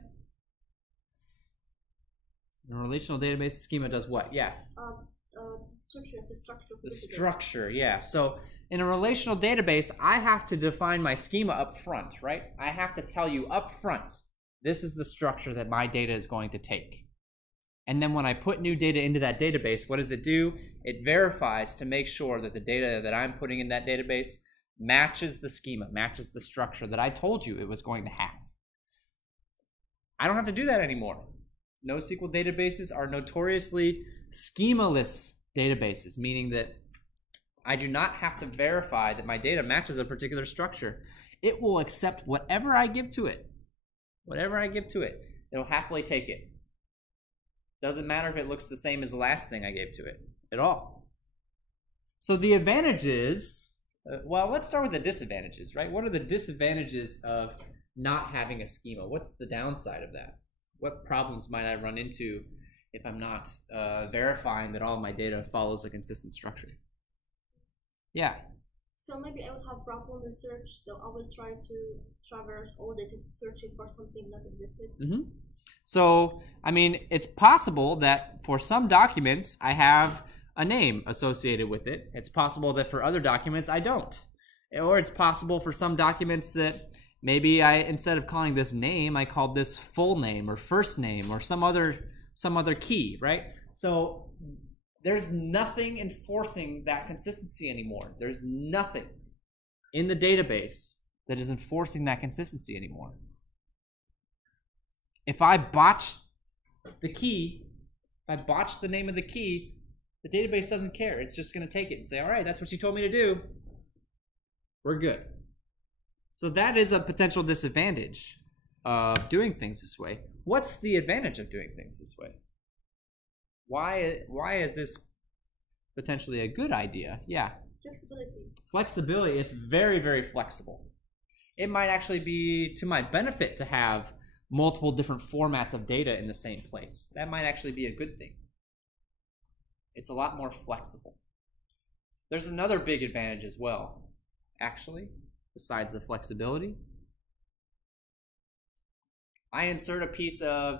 In a relational database, schema does what? Yeah. Description of the structure of the structure, yeah. So in a relational database, I have to define my schema up front, right? I have to tell you up front, this is the structure that my data is going to take. And then when I put new data into that database, what does it do? It verifies to make sure that the data that I'm putting in that database matches the schema, matches the structure that I told you it was going to have. I don't have to do that anymore. NoSQL databases are notoriously schema-less databases, meaning that I do not have to verify that my data matches a particular structure. It will accept whatever I give to it. Whatever I give to it, it'll happily take it. Doesn't matter if it looks the same as the last thing I gave to it at all. So the advantages, well, let's start with the disadvantages, right? What are the disadvantages of not having a schema? What's the downside of that? What problems might I run into if I'm not verifying that all of my data follows a consistent structure? Yeah. So maybe I will have problem in search, so I will try to traverse all data to searching for something that existed. Mm-hmm. So, I mean, it's possible that for some documents I have a name associated with it. It's possible that for other documents I don't. Or it's possible for some documents that maybe instead of calling this name, I called this full name or first name or some other key, right? So there's nothing enforcing that consistency anymore. There's nothing in the database that is enforcing that consistency anymore. If I botch the key, if I botch the name of the key, the database doesn't care. It's just going to take it and say, all right, that's what you told me to do. We're good. So that is a potential disadvantage of doing things this way. What's the advantage of doing things this way? Why is this potentially a good idea? Yeah. Flexibility. Flexibility is very, very flexible. It might actually be to my benefit to have multiple different formats of data in the same place. That might actually be a good thing. It's a lot more flexible. There's another big advantage as well, actually, besides the flexibility. I insert a piece of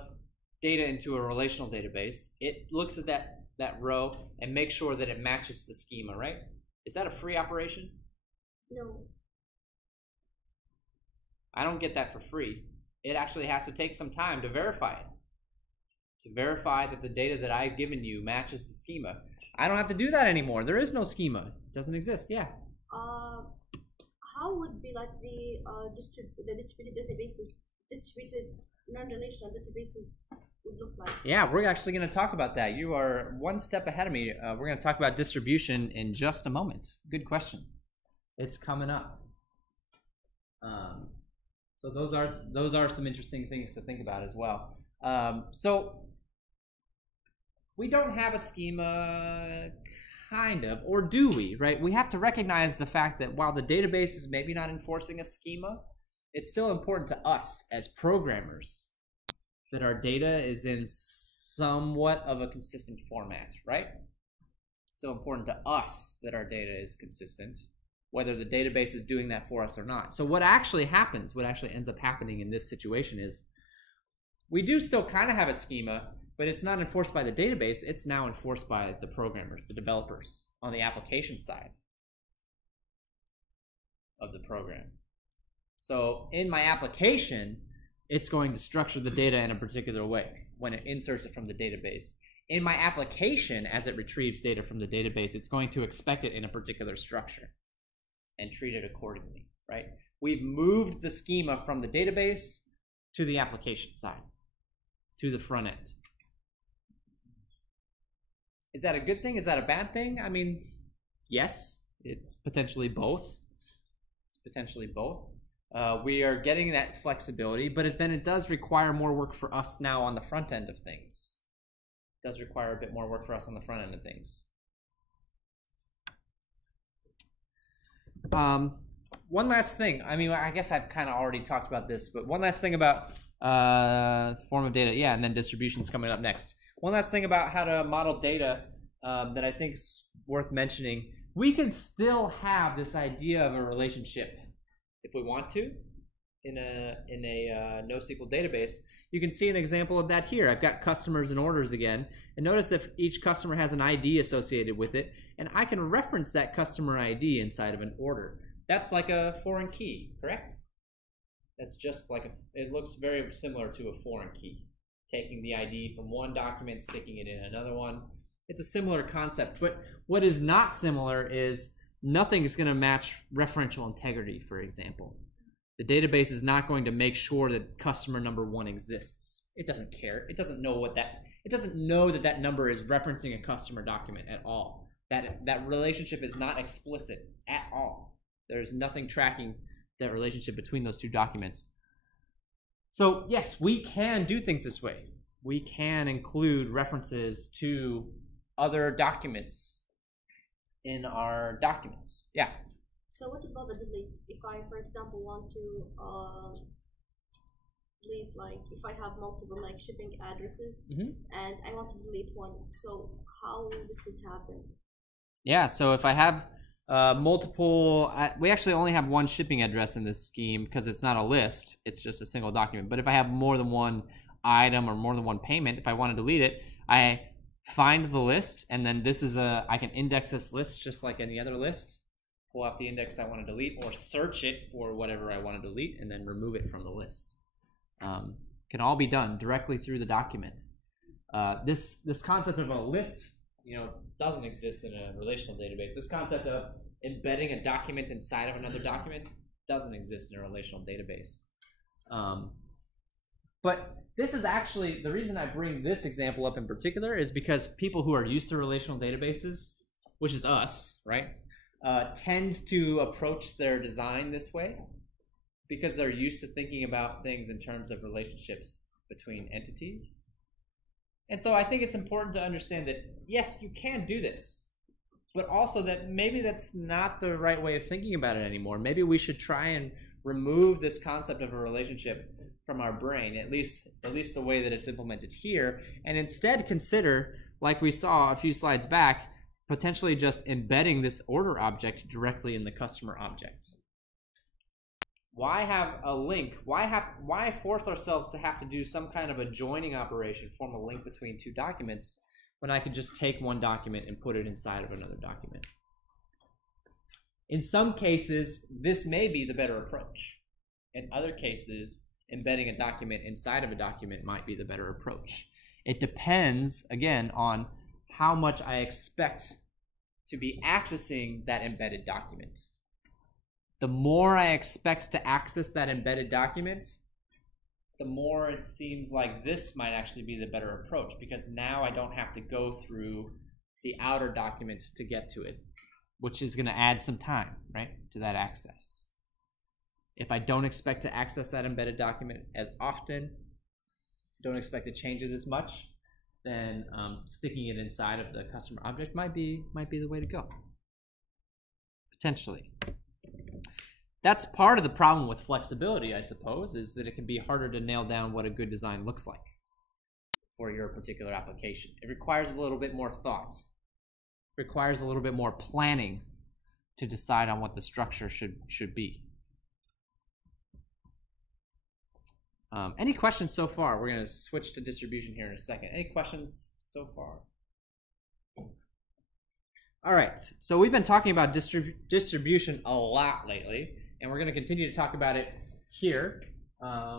data into a relational database. It looks at that row and makes sure that it matches the schema, right? Is that a free operation? No. I don't get that for free. It actually has to take some time to verify it. To verify that the data that I've given you matches the schema. I don't have to do that anymore. There is no schema. It doesn't exist, yeah. how would be like the distributed databases, distributed non-relational databases would look like? Yeah, we're actually going to talk about that. You are one step ahead of me. We're going to talk about distribution in just a moment. Good question. It's coming up. So those are some interesting things to think about as well. So we don't have a schema, kind of, or do we, right? We have to recognize the fact that while the database is maybe not enforcing a schema, it's still important to us as programmers that our data is in somewhat of a consistent format, right? It's still important to us that our data is consistent, whether the database is doing that for us or not. So what actually happens, what actually ends up happening in this situation is we do still kind of have a schema, but it's not enforced by the database. It's now enforced by the programmers, the developers on the application side of the program. So in my application, it's going to structure the data in a particular way when it inserts it from the database. In my application, as it retrieves data from the database, it's going to expect it in a particular structure and treat it accordingly, right? We've moved the schema from the database to the application side, to the front end. Is that a good thing? Is that a bad thing? I mean, yes, it's potentially both. It's potentially both. We are getting that flexibility, but then it does require more work for us now on the front end of things. It does require a bit more work for us on the front end of things. One last thing. I mean, I guess I've kind of already talked about this, but one last thing about form of data. Yeah, and then distribution's coming up next. One last thing about how to model data that I think is worth mentioning. We can still have this idea of a relationship if we want to in a NoSQL database. You can see an example of that here. I've got customers and orders again, and notice that each customer has an ID associated with it, and I can reference that customer ID inside of an order. That's like a foreign key, correct? That's just like it looks very similar to a foreign key. Taking the ID from one document, sticking it in another one. It's a similar concept, but what is not similar is nothing is going to match referential integrity, for example. The database is not going to make sure that customer number 1 exists. It doesn't care. It doesn't know it doesn't know that that number is referencing a customer document at all. That relationship is not explicit at all. There's nothing tracking that relationship between those two documents. So yes, we can do things this way. We can include references to other documents in our documents. Yeah. So what about the delete? If I, for example, want to delete, like, if I have multiple like shipping addresses and I want to delete one, so how this would happen? Yeah. So if I have multiple, we actually only have one shipping address in this scheme because it's not a list. It's just a single document. But if I have more than one item or more than one payment, if I want to delete it, I find the list, and then this is I can index this list just like any other list, pull out the index I want to delete, or search it for whatever I want to delete, and then remove it from the list. Can all be done directly through the document. This concept of a list, doesn't exist in a relational database. This concept of embedding a document inside of another document doesn't exist in a relational database. But this is actually, the reason I bring this example up in particular is because people who are used to relational databases, which is us, right, tend to approach their design this way because they're used to thinking about things in terms of relationships between entities. And so I think it's important to understand that, yes, you can do this, but also that maybe that's not the right way of thinking about it anymore. Maybe we should try and remove this concept of a relationship from our brain, at least the way that it's implemented here, and instead consider, like we saw a few slides back, potentially just embedding this order object directly in the customer object. Why have a link? Why force ourselves to have to do some kind of a joining operation, form a link between two documents, when I could just take one document and put it inside of another document? In some cases, this may be the better approach. In other cases, embedding a document inside of a document might be the better approach. It depends, again, on how much I expect to be accessing that embedded document. the more I expect to access that embedded document, the more it seems like this might actually be the better approach, because now I don't have to go through the outer document to get to it, which is going to add some time, right, to that access. If I don't expect to access that embedded document as often, don't expect to change it as much, then sticking it inside of the customer object might be the way to go, potentially. That's part of the problem with flexibility, I suppose, is that it can be harder to nail down what a good design looks like for your particular application. It requires a little bit more thought. It requires a little bit more planning to decide on what the structure should be. Any questions so far? We're going to switch to distribution here in a second. Any questions so far? All right, so we've been talking about distribution a lot lately, and we're going to continue to talk about it here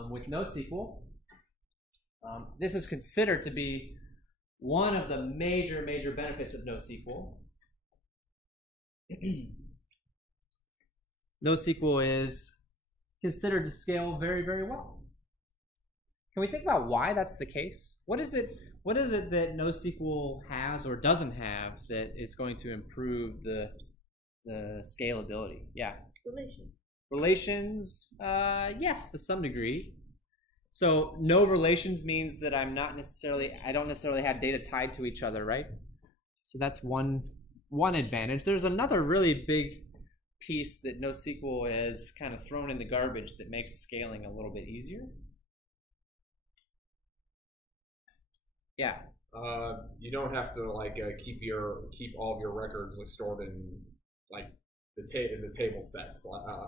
with NoSQL. This is considered to be one of the major benefits of NoSQL. NoSQL is considered to scale very well. Can we think about why that's the case? What is it that NoSQL has or doesn't have that is going to improve the scalability? Yeah. Relations, yes, to some degree. So no relations means that I don't necessarily have data tied to each other, right? So that's one advantage. There's another really big piece that NoSQL has kind of thrown in the garbage that makes scaling a little bit easier. Yeah. You don't have to keep all of your records stored in the table sets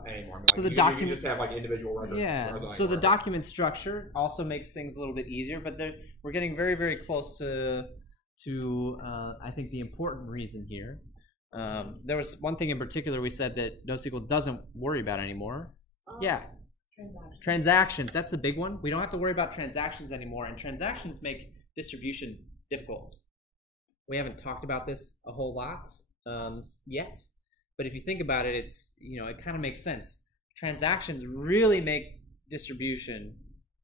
anymore. So the document, you just have individual records. Yeah. So the document structure also makes things a little bit easier, but we're getting very close to I think the important reason here. There was one thing in particular we said that NoSQL doesn't worry about anymore. Yeah. Transactions. That's the big one. We don't have to worry about transactions anymore, and transactions make distribution difficult. We haven't talked about this a whole lot yet, but if you think about it, it kind of makes sense. Transactions really make distribution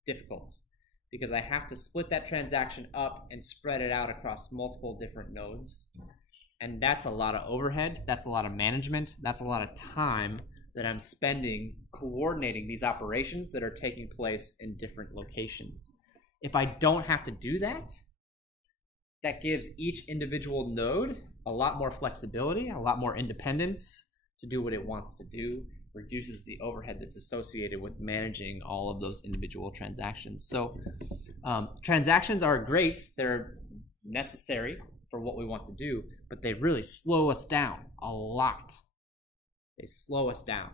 difficult because I have to split that transaction up and spread it out across multiple different nodes, and that's a lot of overhead, that's a lot of management, that's a lot of time that I'm spending coordinating these operations that are taking place in different locations. If I don't have to do that, that gives each individual node a lot more flexibility, a lot more independence to do what it wants to do, reduces the overhead that's associated with managing all of those individual transactions. So transactions are great, they're necessary for what we want to do, but they really slow us down a lot. They slow us down.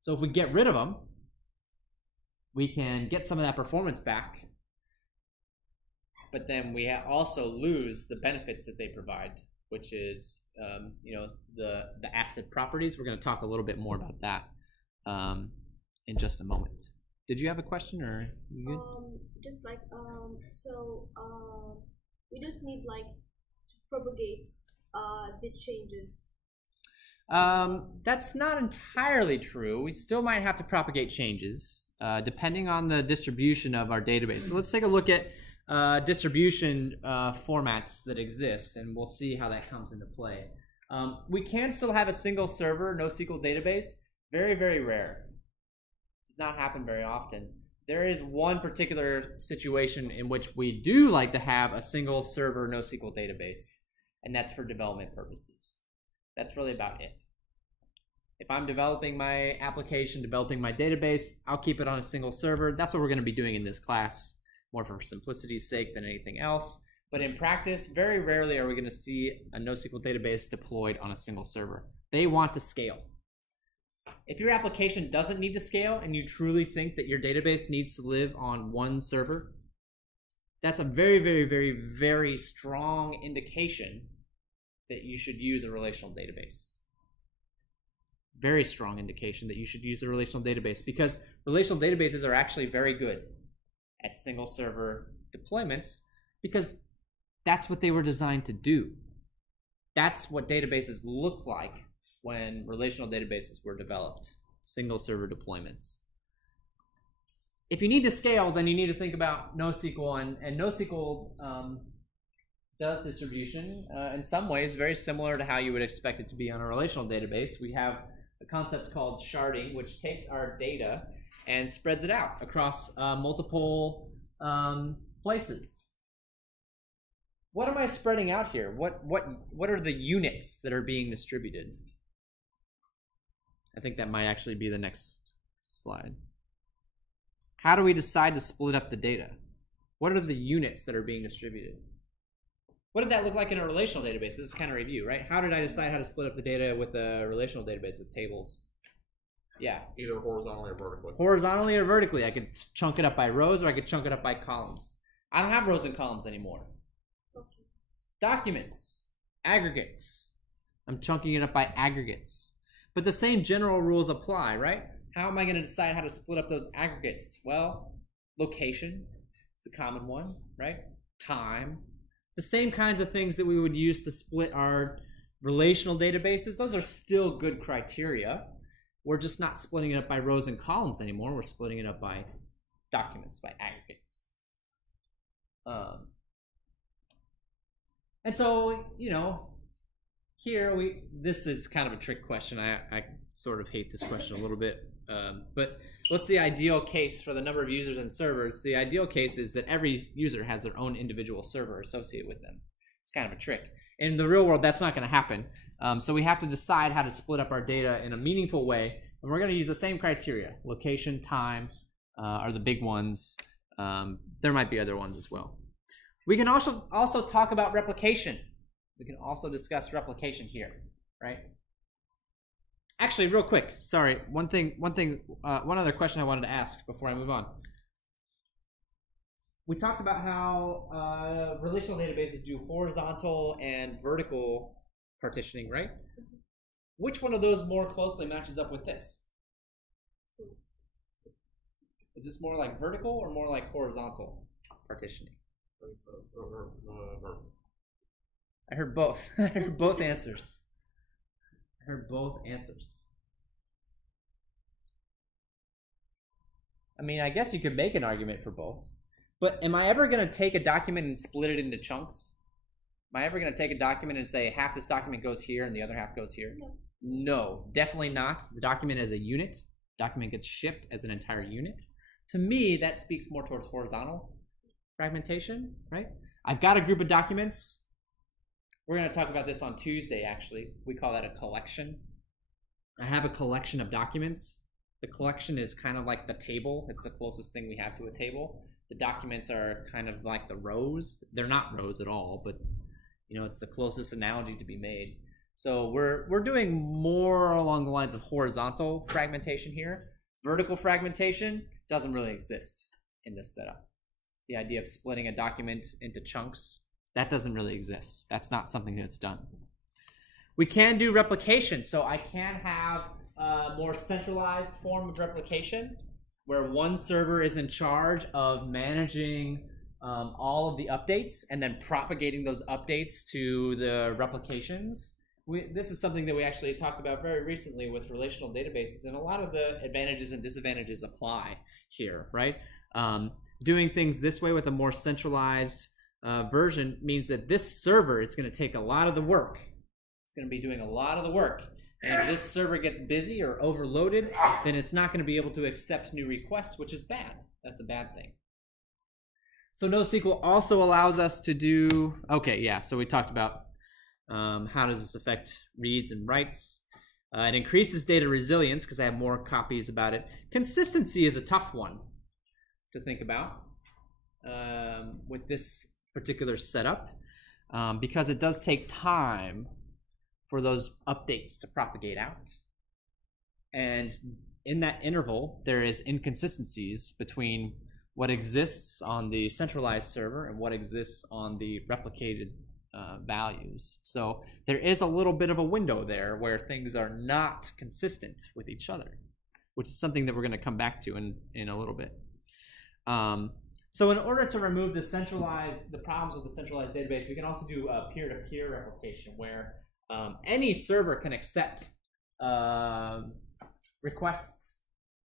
So if we get rid of them, we can get some of that performance back, but then we also lose the benefits that they provide, which is the ACID properties. We're going to talk a little bit more about that in just a moment. Did you have a question, or you good? We don't need to propagate the changes. That's not entirely true. We still might have to propagate changes depending on the distribution of our database. So let's take a look at distribution formats that exist, and we'll see how that comes into play. We can still have a single server NoSQL database. Very rare. Does not happen very often. There is one particular situation in which we do like to have a single server NoSQL database, and that's for development purposes. That's really about it. If I'm developing my application, developing my database, I'll keep it on a single server. That's what we're going to be doing in this class, more for simplicity's sake than anything else. But in practice, very rarely are we going to see a NoSQL database deployed on a single server. They want to scale. If your application doesn't need to scale and you truly think that your database needs to live on one server, that's a very strong indication that you should use a relational database. Very strong indication that you should use a relational database, because relational databases are actually very good at single server deployments because that's what they were designed to do. That's what databases look like when relational databases were developed, single server deployments. If you need to scale, then you need to think about NoSQL, and NoSQL does distribution in some ways very similar to how you would expect it to be on a relational database. We have a concept called sharding, which takes our data and spreads it out across multiple places. What am I spreading out here? What are the units that are being distributed? I think that might actually be the next slide. How do we decide to split up the data? What are the units that are being distributed? What did that look like in a relational database? This is kind of review, right? How did I decide how to split up the data with a relational database with tables? Yeah. Either horizontally or vertically. Horizontally or vertically. I could chunk it up by rows or I could chunk it up by columns. I don't have rows and columns anymore. Documents, aggregates. I'm chunking it up by aggregates. But the same general rules apply, right? How am I going to decide how to split up those aggregates? Well, location is a common one, right? Time. The same kinds of things that we would use to split our relational databases, those are still good criteria. We're just not splitting it up by rows and columns anymore. We're splitting it up by documents, by aggregates. And so, you know, here this is kind of a trick question. I sort of hate this question a little bit. But what's the ideal case for the number of users and servers? The ideal case is that every user has their own individual server associated with them. It's kind of a trick. In the real world, that's not going to happen. So we have to decide how to split up our data in a meaningful way. And we're going to use the same criteria. Location, time are the big ones. There might be other ones as well. We can also talk about replication. We can also discuss replication here, right? Actually, real quick, sorry, one other question I wanted to ask before I move on. We talked about how relational databases do horizontal and vertical partitioning, right? Which one of those more closely matches up with this? Is this more like vertical or more like horizontal partitioning? I heard both. I heard both answers. I heard both answers. I mean, I guess you could make an argument for both. But am I ever going to take a document and split it into chunks? Am I ever going to take a document and say half this document goes here and the other half goes here? No. No, definitely not. The document as a unit. Document gets shipped as an entire unit. To me, that speaks more towards horizontal fragmentation, right? I've got a group of documents. We're going to talk about this on Tuesday, actually. We call that a collection. I have a collection of documents. The collection is kind of like the table. It's the closest thing we have to a table. The documents are kind of like the rows. They're not rows at all, but you know, it's the closest analogy to be made. So we're doing more along the lines of horizontal fragmentation here. Vertical fragmentation doesn't really exist in this setup. The idea of splitting a document into chunks, that doesn't really exist. That's not something that's done. We can do replication. So I can have a more centralized form of replication where one server is in charge of managing all of the updates and then propagating those updates to the replications. This is something that we actually talked about very recently with relational databases, and a lot of the advantages and disadvantages apply here, right? Doing things this way with a more centralized version means that this server is going to take a lot of the work. It's going to be doing a lot of the work. And if this server gets busy or overloaded, then it's not going to be able to accept new requests, which is bad. That's a bad thing. So NoSQL also allows us to do, okay, yeah, so we talked about how does this affect reads and writes. It increases data resilience because I have more copies about it. Consistency is a tough one to think about with this particular setup because it does take time for those updates to propagate out. And in that interval, there is inconsistencies between what exists on the centralized server and what exists on the replicated values. So there is a little bit of a window there where things are not consistent with each other, which is something that we're going to come back to in a little bit. So in order to remove the problems with the centralized database, we can also do a peer-to-peer replication where any server can accept requests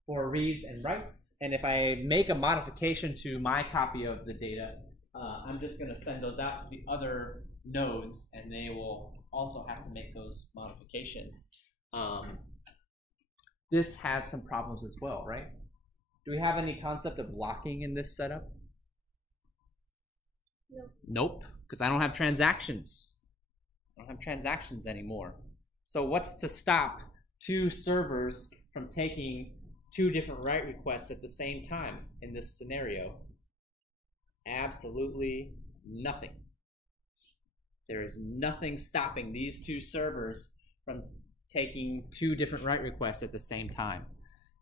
for reads and writes, and if I make a modification to my copy of the data, I'm just going to send those out to the other nodes, and they will also have to make those modifications. This has some problems as well, right? Do we have any concept of locking in this setup? No. Nope, because I don't have transactions. I don't have transactions anymore. So what's to stop two servers from taking two different write requests at the same time in this scenario? Absolutely nothing. There is nothing stopping these two servers from taking two different write requests at the same time.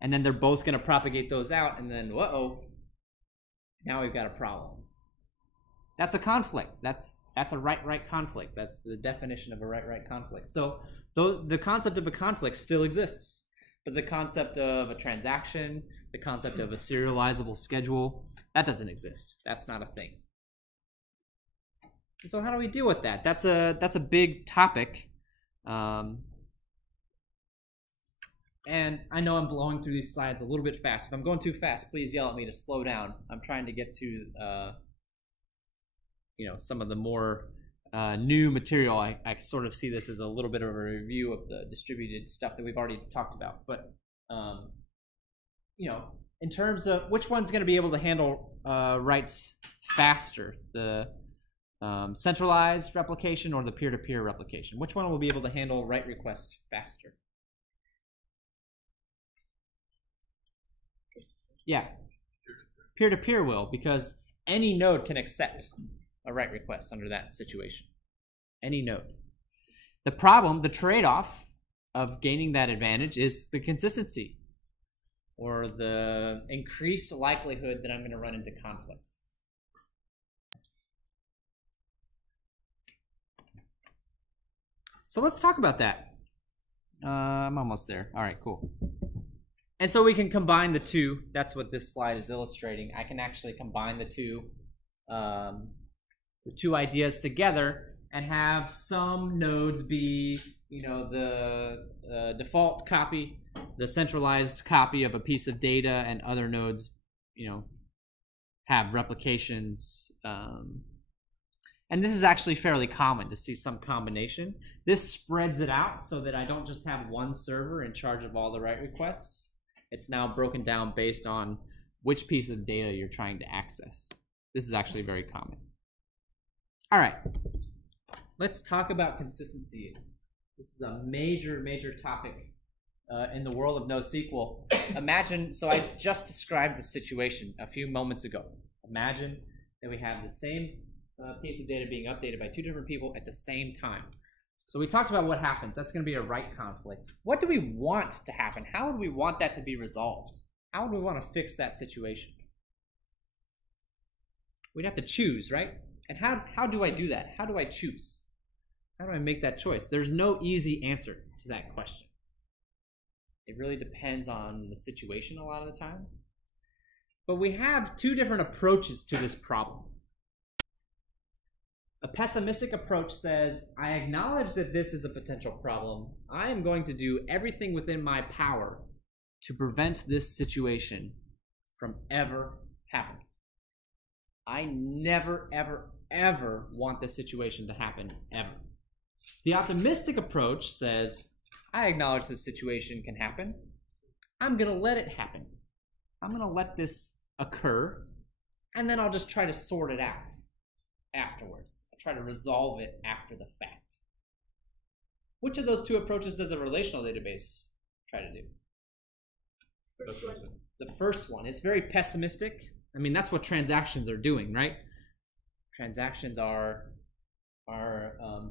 And then they're both going to propagate those out, and then, uh-oh, now we've got a problem. That's a conflict. That's a write-write conflict. That's the definition of a write-write conflict. So the concept of a conflict still exists, but the concept of a transaction, the concept of a serializable schedule, that doesn't exist. That's not a thing. So how do we deal with that? That's a big topic. And I know I'm blowing through these slides a little bit fast. If I'm going too fast, please yell at me to slow down. I'm trying to get to some of the more new material. I sort of see this as a little bit of a review of the distributed stuff that we've already talked about. But in terms of which one's going to be able to handle writes faster, the centralized replication or the peer-to-peer replication, which one will be able to handle write requests faster? Yeah, peer-to-peer will, because any node can accept a write request under that situation. Any node. The problem, the trade-off of gaining that advantage is the consistency, or the increased likelihood that I'm going to run into conflicts. So let's talk about that. I'm almost there. All right, cool. And so we can combine the two. That's what this slide is illustrating. I can actually combine the two ideas together and have some nodes be, the default copy, the centralized copy of a piece of data, and other nodes, have replications. And this is actually fairly common to see some combination. This spreads it out so that I don't just have one server in charge of all the write requests. It's now broken down based on which piece of data you're trying to access. This is actually very common. All right, let's talk about consistency. This is a major, major topic in the world of NoSQL. Imagine, so I just described the situation a few moments ago. Imagine that we have the same piece of data being updated by two different people at the same time. So we talked about what happens. That's going to be a write conflict. What do we want to happen? How would we want that to be resolved? How would we want to fix that situation? We'd have to choose, right? And how do I do that? How do I choose? How do I make that choice? There's no easy answer to that question. It really depends on the situation a lot of the time. But we have two different approaches to this problem. A pessimistic approach says, I acknowledge that this is a potential problem. I am going to do everything within my power to prevent this situation from ever happening. I never, ever, ever want this situation to happen, ever. The optimistic approach says, I acknowledge this situation can happen. I'm going to let it happen. I'm going to let this occur, and then I'll just try to sort it out afterwards. I'll try to resolve it after the fact. Which of those two approaches does a relational database try to do? First one. The first one. It's very pessimistic. I mean, that's what transactions are doing, right? Transactions are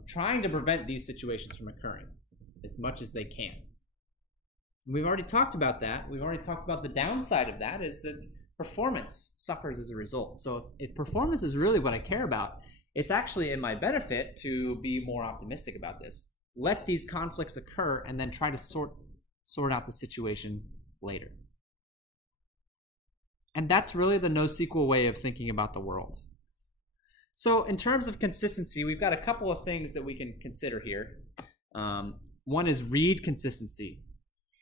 trying to prevent these situations from occurring as much as they can. And we've already talked about that. We've already talked about the downside of that is that performance suffers as a result. So if performance is really what I care about, it's actually in my benefit to be more optimistic about this. Let these conflicts occur and then try to sort out the situation later. And that's really the NoSQL way of thinking about the world. So in terms of consistency, we've got a couple of things that we can consider here. One is read consistency.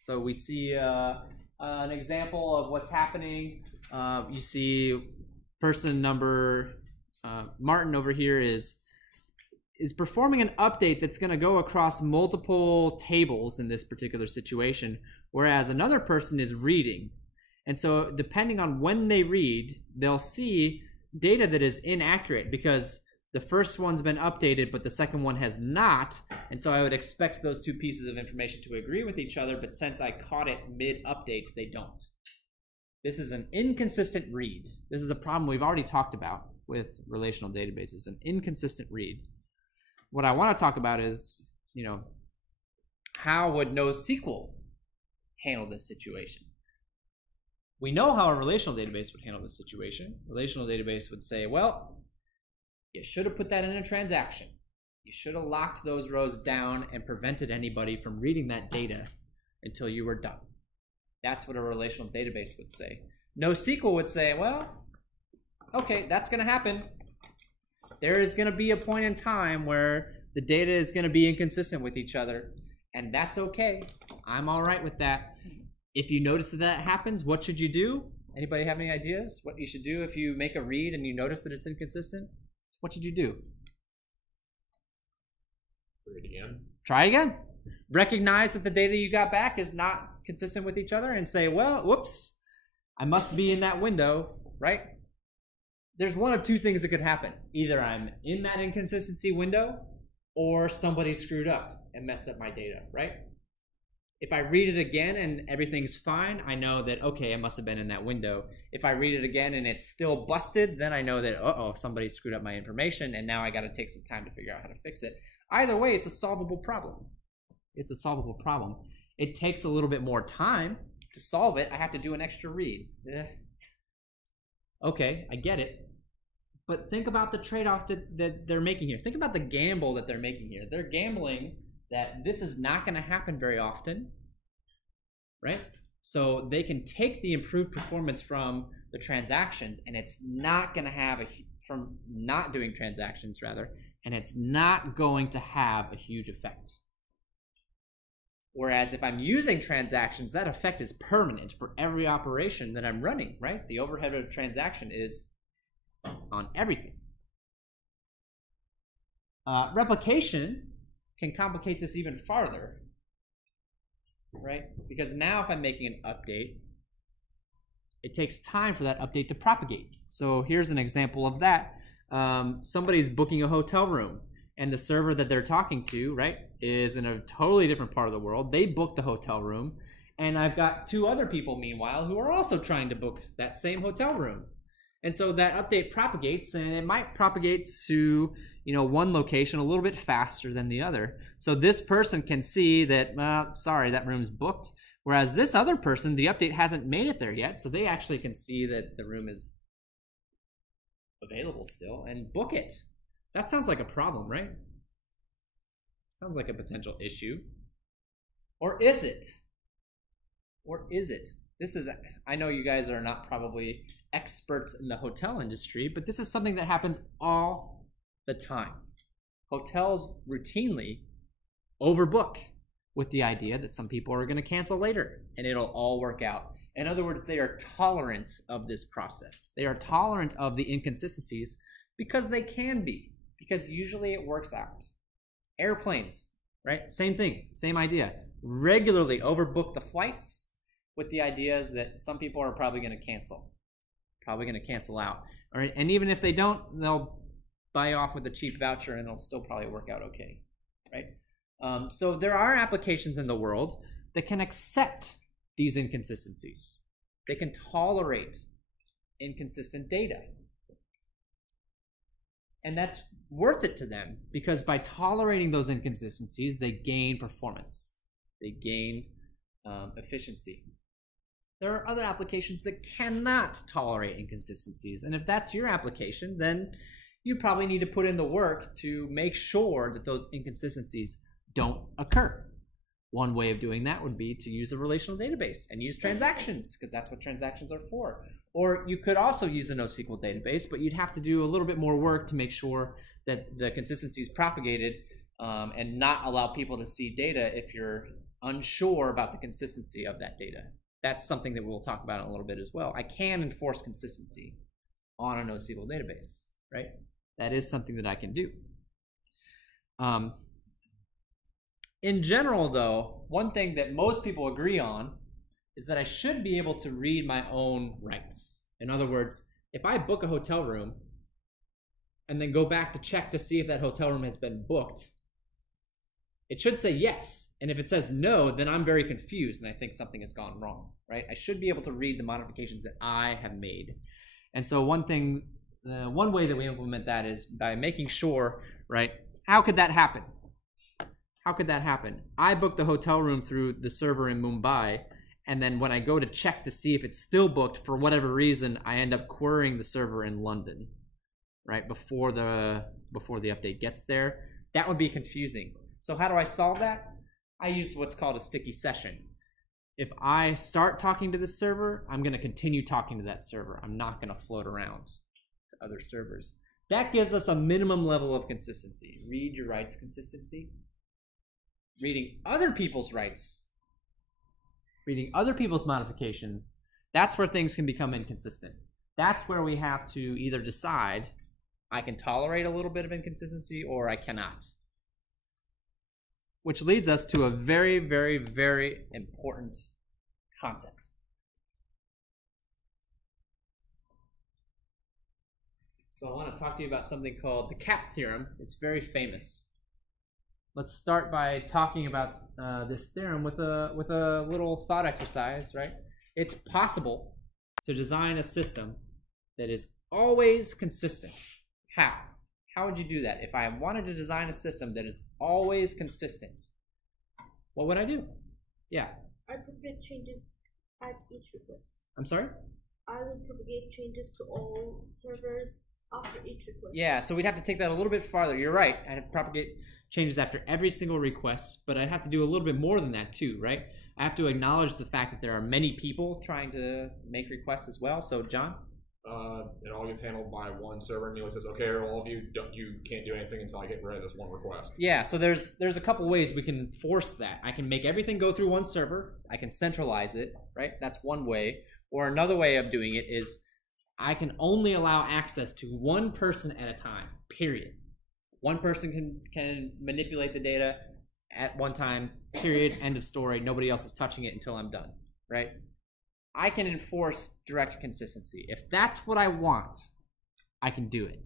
So we see an example of what's happening. You see person number Martin over here is performing an update that's going to go across multiple tables in this particular situation, whereas another person is reading. And so depending on when they read, they'll see data that is inaccurate because the first one's been updated, but the second one has not. And so I would expect those two pieces of information to agree with each other, but since I caught it mid-update, they don't. This is an inconsistent read. This is a problem we've already talked about with relational databases, an inconsistent read. What I want to talk about is, how would NoSQL handle this situation? We know how a relational database would handle this situation. Relational database would say, well, you should have put that in a transaction. You should have locked those rows down and prevented anybody from reading that data until you were done. That's what a relational database would say. NoSQL would say, well, okay, that's going to happen. There is going to be a point in time where the data is going to be inconsistent with each other, and that's okay. I'm all right with that. If you notice that happens, what should you do? Anybody have any ideas what you should do if you make a read and you notice that it's inconsistent? What should you do? Read again. Try again. Recognize that the data you got back is not consistent with each other and say, well, whoops, I must be in that window, right? There's one of two things that could happen. Either I'm in that inconsistency window or somebody screwed up and messed up my data, right? If I read it again and everything's fine, I know that, okay, I must have been in that window. If I read it again and it's still busted, then I know that, uh-oh, somebody screwed up my information and now I got to take some time to figure out how to fix it. Either way, it's a solvable problem. It's a solvable problem. It takes a little bit more time to solve it. I have to do an extra read. Okay, I get it. But think about the trade-off that they're making here. Think about the gamble that they're making here. They're gambling that this is not going to happen very often, right? So they can take the improved performance from the transactions, and it's not going to have from not doing transactions rather, and it's not going to have a huge effect. Whereas if I'm using transactions, that effect is permanent for every operation that I'm running, right? The overhead of a transaction is on everything. Replication can complicate this even farther, right? Because now if I'm making an update, it takes time for that update to propagate. So here's an example of that. Somebody's booking a hotel room, and the server that they're talking to, right, is in a totally different part of the world. They booked the hotel room, and I've got two other people, meanwhile, who are also trying to book that same hotel room. And so that update propagates, and it might propagate to, one location a little bit faster than the other. So this person can see that, sorry, that room's booked. Whereas this other person, the update hasn't made it there yet, so they actually can see that the room is available still and book it. That sounds like a problem, right? Sounds like a potential issue. Or is it? Or is it? This is, I know you guys are not probably experts in the hotel industry, but this is something that happens all the time. Hotels routinely overbook with the idea that some people are going to cancel later and it'll all work out. In other words, they are tolerant of this process. They are tolerant of the inconsistencies because they can be, because usually it works out. Airplanes, right? Same thing, same idea. Regularly overbook the flights with the ideas that some people are probably going to cancel. Probably going to cancel out. All right, and even if they don't, they'll buy off with a cheap voucher and it'll still probably work out okay, right? So there are applications in the world that can accept these inconsistencies. They can tolerate inconsistent data. And that's worth it to them because by tolerating those inconsistencies, they gain performance. They gain efficiency. There are other applications that cannot tolerate inconsistencies. And if that's your application, then you probably need to put in the work to make sure that those inconsistencies don't occur. One way of doing that would be to use a relational database and use transactions, because that's what transactions are for. Or you could also use a NoSQL database, but you'd have to do a little bit more work to make sure that the consistency is propagated and not allow people to see data if you're unsure about the consistency of that data. That's something that we'll talk about in a little bit as well. I can enforce consistency on a NoSQL database, right? That is something that I can do. In general, though, one thing that most people agree on is that I should be able to read my own rights. In other words, if I book a hotel room and then go back to check to see if that hotel room has been booked, it should say yes. And if it says no, then I'm very confused and I think something has gone wrong, right? I should be able to read the modifications that I have made. And so one way that we implement that is by making sure, right? How could that happen? How could that happen? I booked the hotel room through the server in Mumbai, and then when I go to check to see if it's still booked, for whatever reason, I end up querying the server in London, right? Before the update gets there. That would be confusing. So how do I solve that? I use what's called a sticky session. If I start talking to the server, I'm going to continue talking to that server. I'm not going to float around to other servers. That gives us a minimum level of consistency. Read your rights consistency. Reading other people's rights, reading other people's modifications, that's where things can become inconsistent. That's where we have to either decide I can tolerate a little bit of inconsistency or I cannot. Which leads us to a very, very, very important concept. So I want to talk to you about something called the CAP theorem. It's very famous. Let's start by talking about this theorem with a little thought exercise, right? It's possible to design a system that is always consistent. How? How would you do that? If I wanted to design a system that is always consistent, what would I do? Yeah. I propagate changes at each request. I'm sorry? I will propagate changes to all servers after each request. Yeah, so we'd have to take that a little bit farther. You're right. I'd have to propagate changes after every single request, but I'd have to do a little bit more than that too, right? I have to acknowledge the fact that there are many people trying to make requests as well. So, John? It all gets handled by one server, and Neil says, "Okay, all of you, you can't do anything until I get rid of this one request." Yeah, so there's a couple ways we can force that. I can make everything go through one server. I can centralize it, right? That's one way. Or another way of doing it is I can only allow access to one person at a time, period. One person can manipulate the data at one time, period, end of story. Nobody else is touching it until I'm done, right? I can enforce direct consistency. If that's what I want, I can do it.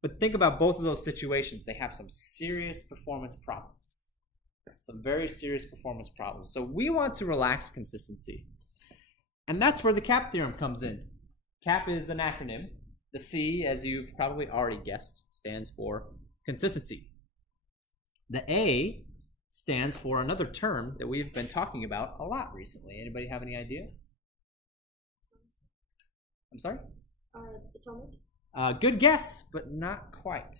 But think about both of those situations. They have some serious performance problems. Some very serious performance problems. So we want to relax consistency. And that's where the CAP theorem comes in. CAP is an acronym. The C, as you've probably already guessed, stands for consistency. The A stands for another term that we've been talking about a lot recently. Anybody have any ideas? I'm sorry? Atomic. Good guess, but not quite.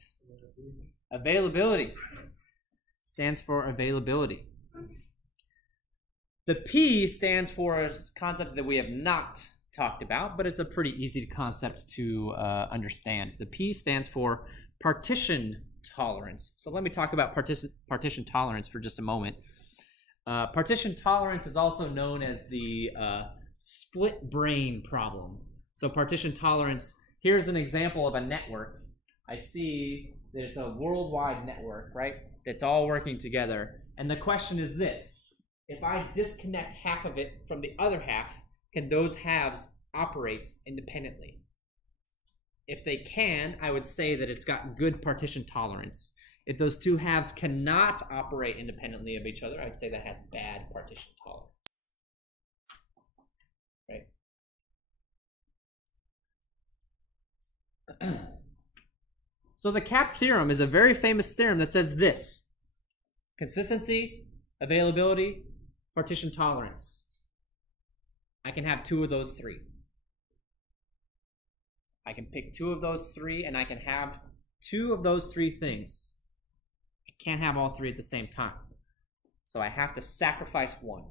Availability stands for availability. The P stands for a concept that we have not talked about, but it's a pretty easy concept to understand. The P stands for partition tolerance. So let me talk about partition tolerance for just a moment. Partition tolerance is also known as the split brain problem. So partition tolerance, here's an example of a network. I see that it's a worldwide network, right? That's all working together. And the question is this: if I disconnect half of it from the other half, can those halves operate independently? If they can, I would say that it's got good partition tolerance. If those two halves cannot operate independently of each other, I'd say that has bad partition tolerance. Right? So the CAP theorem is a very famous theorem that says this: consistency, availability, partition tolerance. I can have two of those three. I can pick two of those three, and I can have two of those three things. I can't have all three at the same time. So I have to sacrifice one.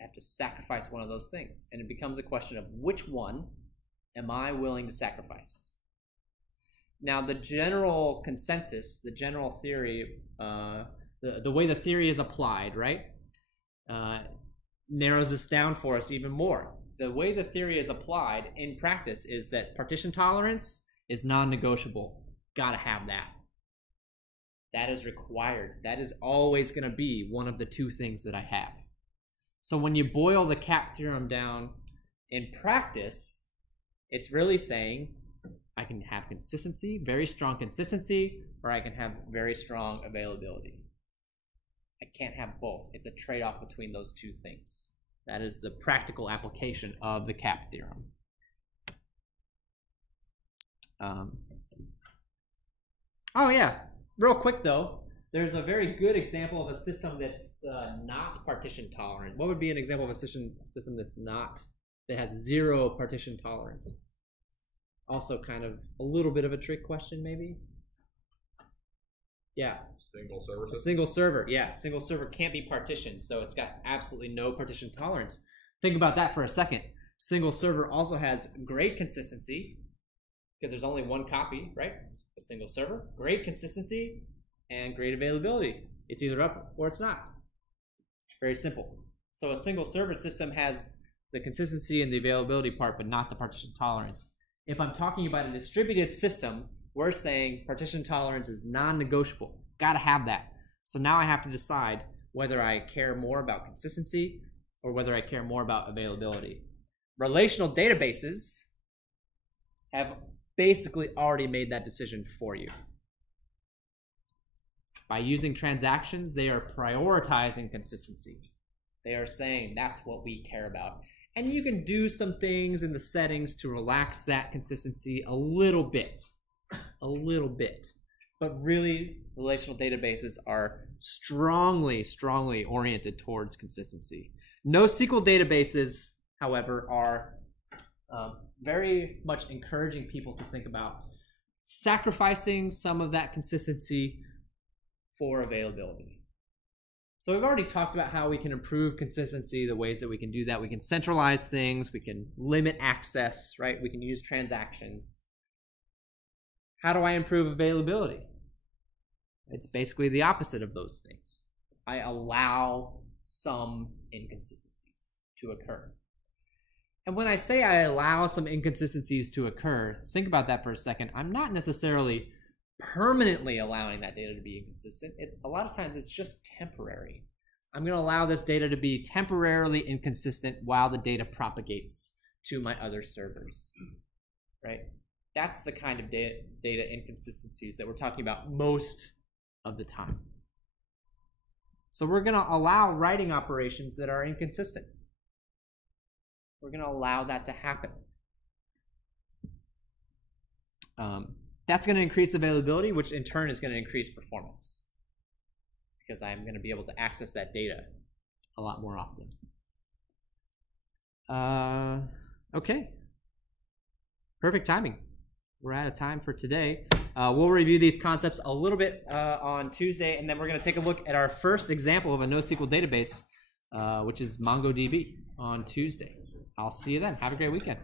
I have to sacrifice one of those things. And it becomes a question of which one am I willing to sacrifice? Now, the general consensus, the general theory, the way the theory is applied, right, narrows this down for us even more. The way the theory is applied in practice is that partition tolerance is non-negotiable. Gotta have that. That is required. That is always going to be one of the two things that I have. So when you boil the CAP theorem down in practice, it's really saying I can have consistency, very strong consistency, or I can have very strong availability. I can't have both. It's a trade-off between those two things. That is the practical application of the CAP theorem. Oh yeah, real quick though, there's a very good example of a system that's not partition tolerant. What would be an example of a system that's not, that has zero partition tolerance? Also kind of a little bit of a trick question maybe. Yeah. Single server system. A single server, yeah. Single server can't be partitioned, so it's got absolutely no partition tolerance. Think about that for a second. Single server also has great consistency, because there's only one copy, right? It's a single server. Great consistency and great availability. It's either up or it's not. Very simple. So a single server system has the consistency and the availability part, but not the partition tolerance. If I'm talking about a distributed system, we're saying partition tolerance is non-negotiable. Gotta have that. So now I have to decide whether I care more about consistency or whether I care more about availability. Relational databases have basically already made that decision for you. By using transactions, they are prioritizing consistency. They are saying that's what we care about. And you can do some things in the settings to relax that consistency a little bit. But really, relational databases are strongly oriented towards consistency. NoSQL databases, however, are very much encouraging people to think about sacrificing some of that consistency for availability. So we've already talked about how we can improve consistency, the ways that we can do that. We can centralize things, we can limit access, right? We can use transactions. How do I improve availability? It's basically the opposite of those things. I allow some inconsistencies to occur. And when I say I allow some inconsistencies to occur, think about that for a second. I'm not necessarily permanently allowing that data to be inconsistent. A lot of times it's just temporary. I'm going to allow this data to be temporarily inconsistent while the data propagates to my other servers, right? That's the kind of data inconsistencies that we're talking about most of the time. So we're going to allow writing operations that are inconsistent. We're going to allow that to happen. That's going to increase availability, which in turn is going to increase performance, because I'm going to be able to access that data a lot more often. Okay. Perfect timing. We're out of time for today. We'll review these concepts a little bit on Tuesday, and then we're going to take a look at our first example of a NoSQL database, which is MongoDB, on Tuesday. I'll see you then. Have a great weekend.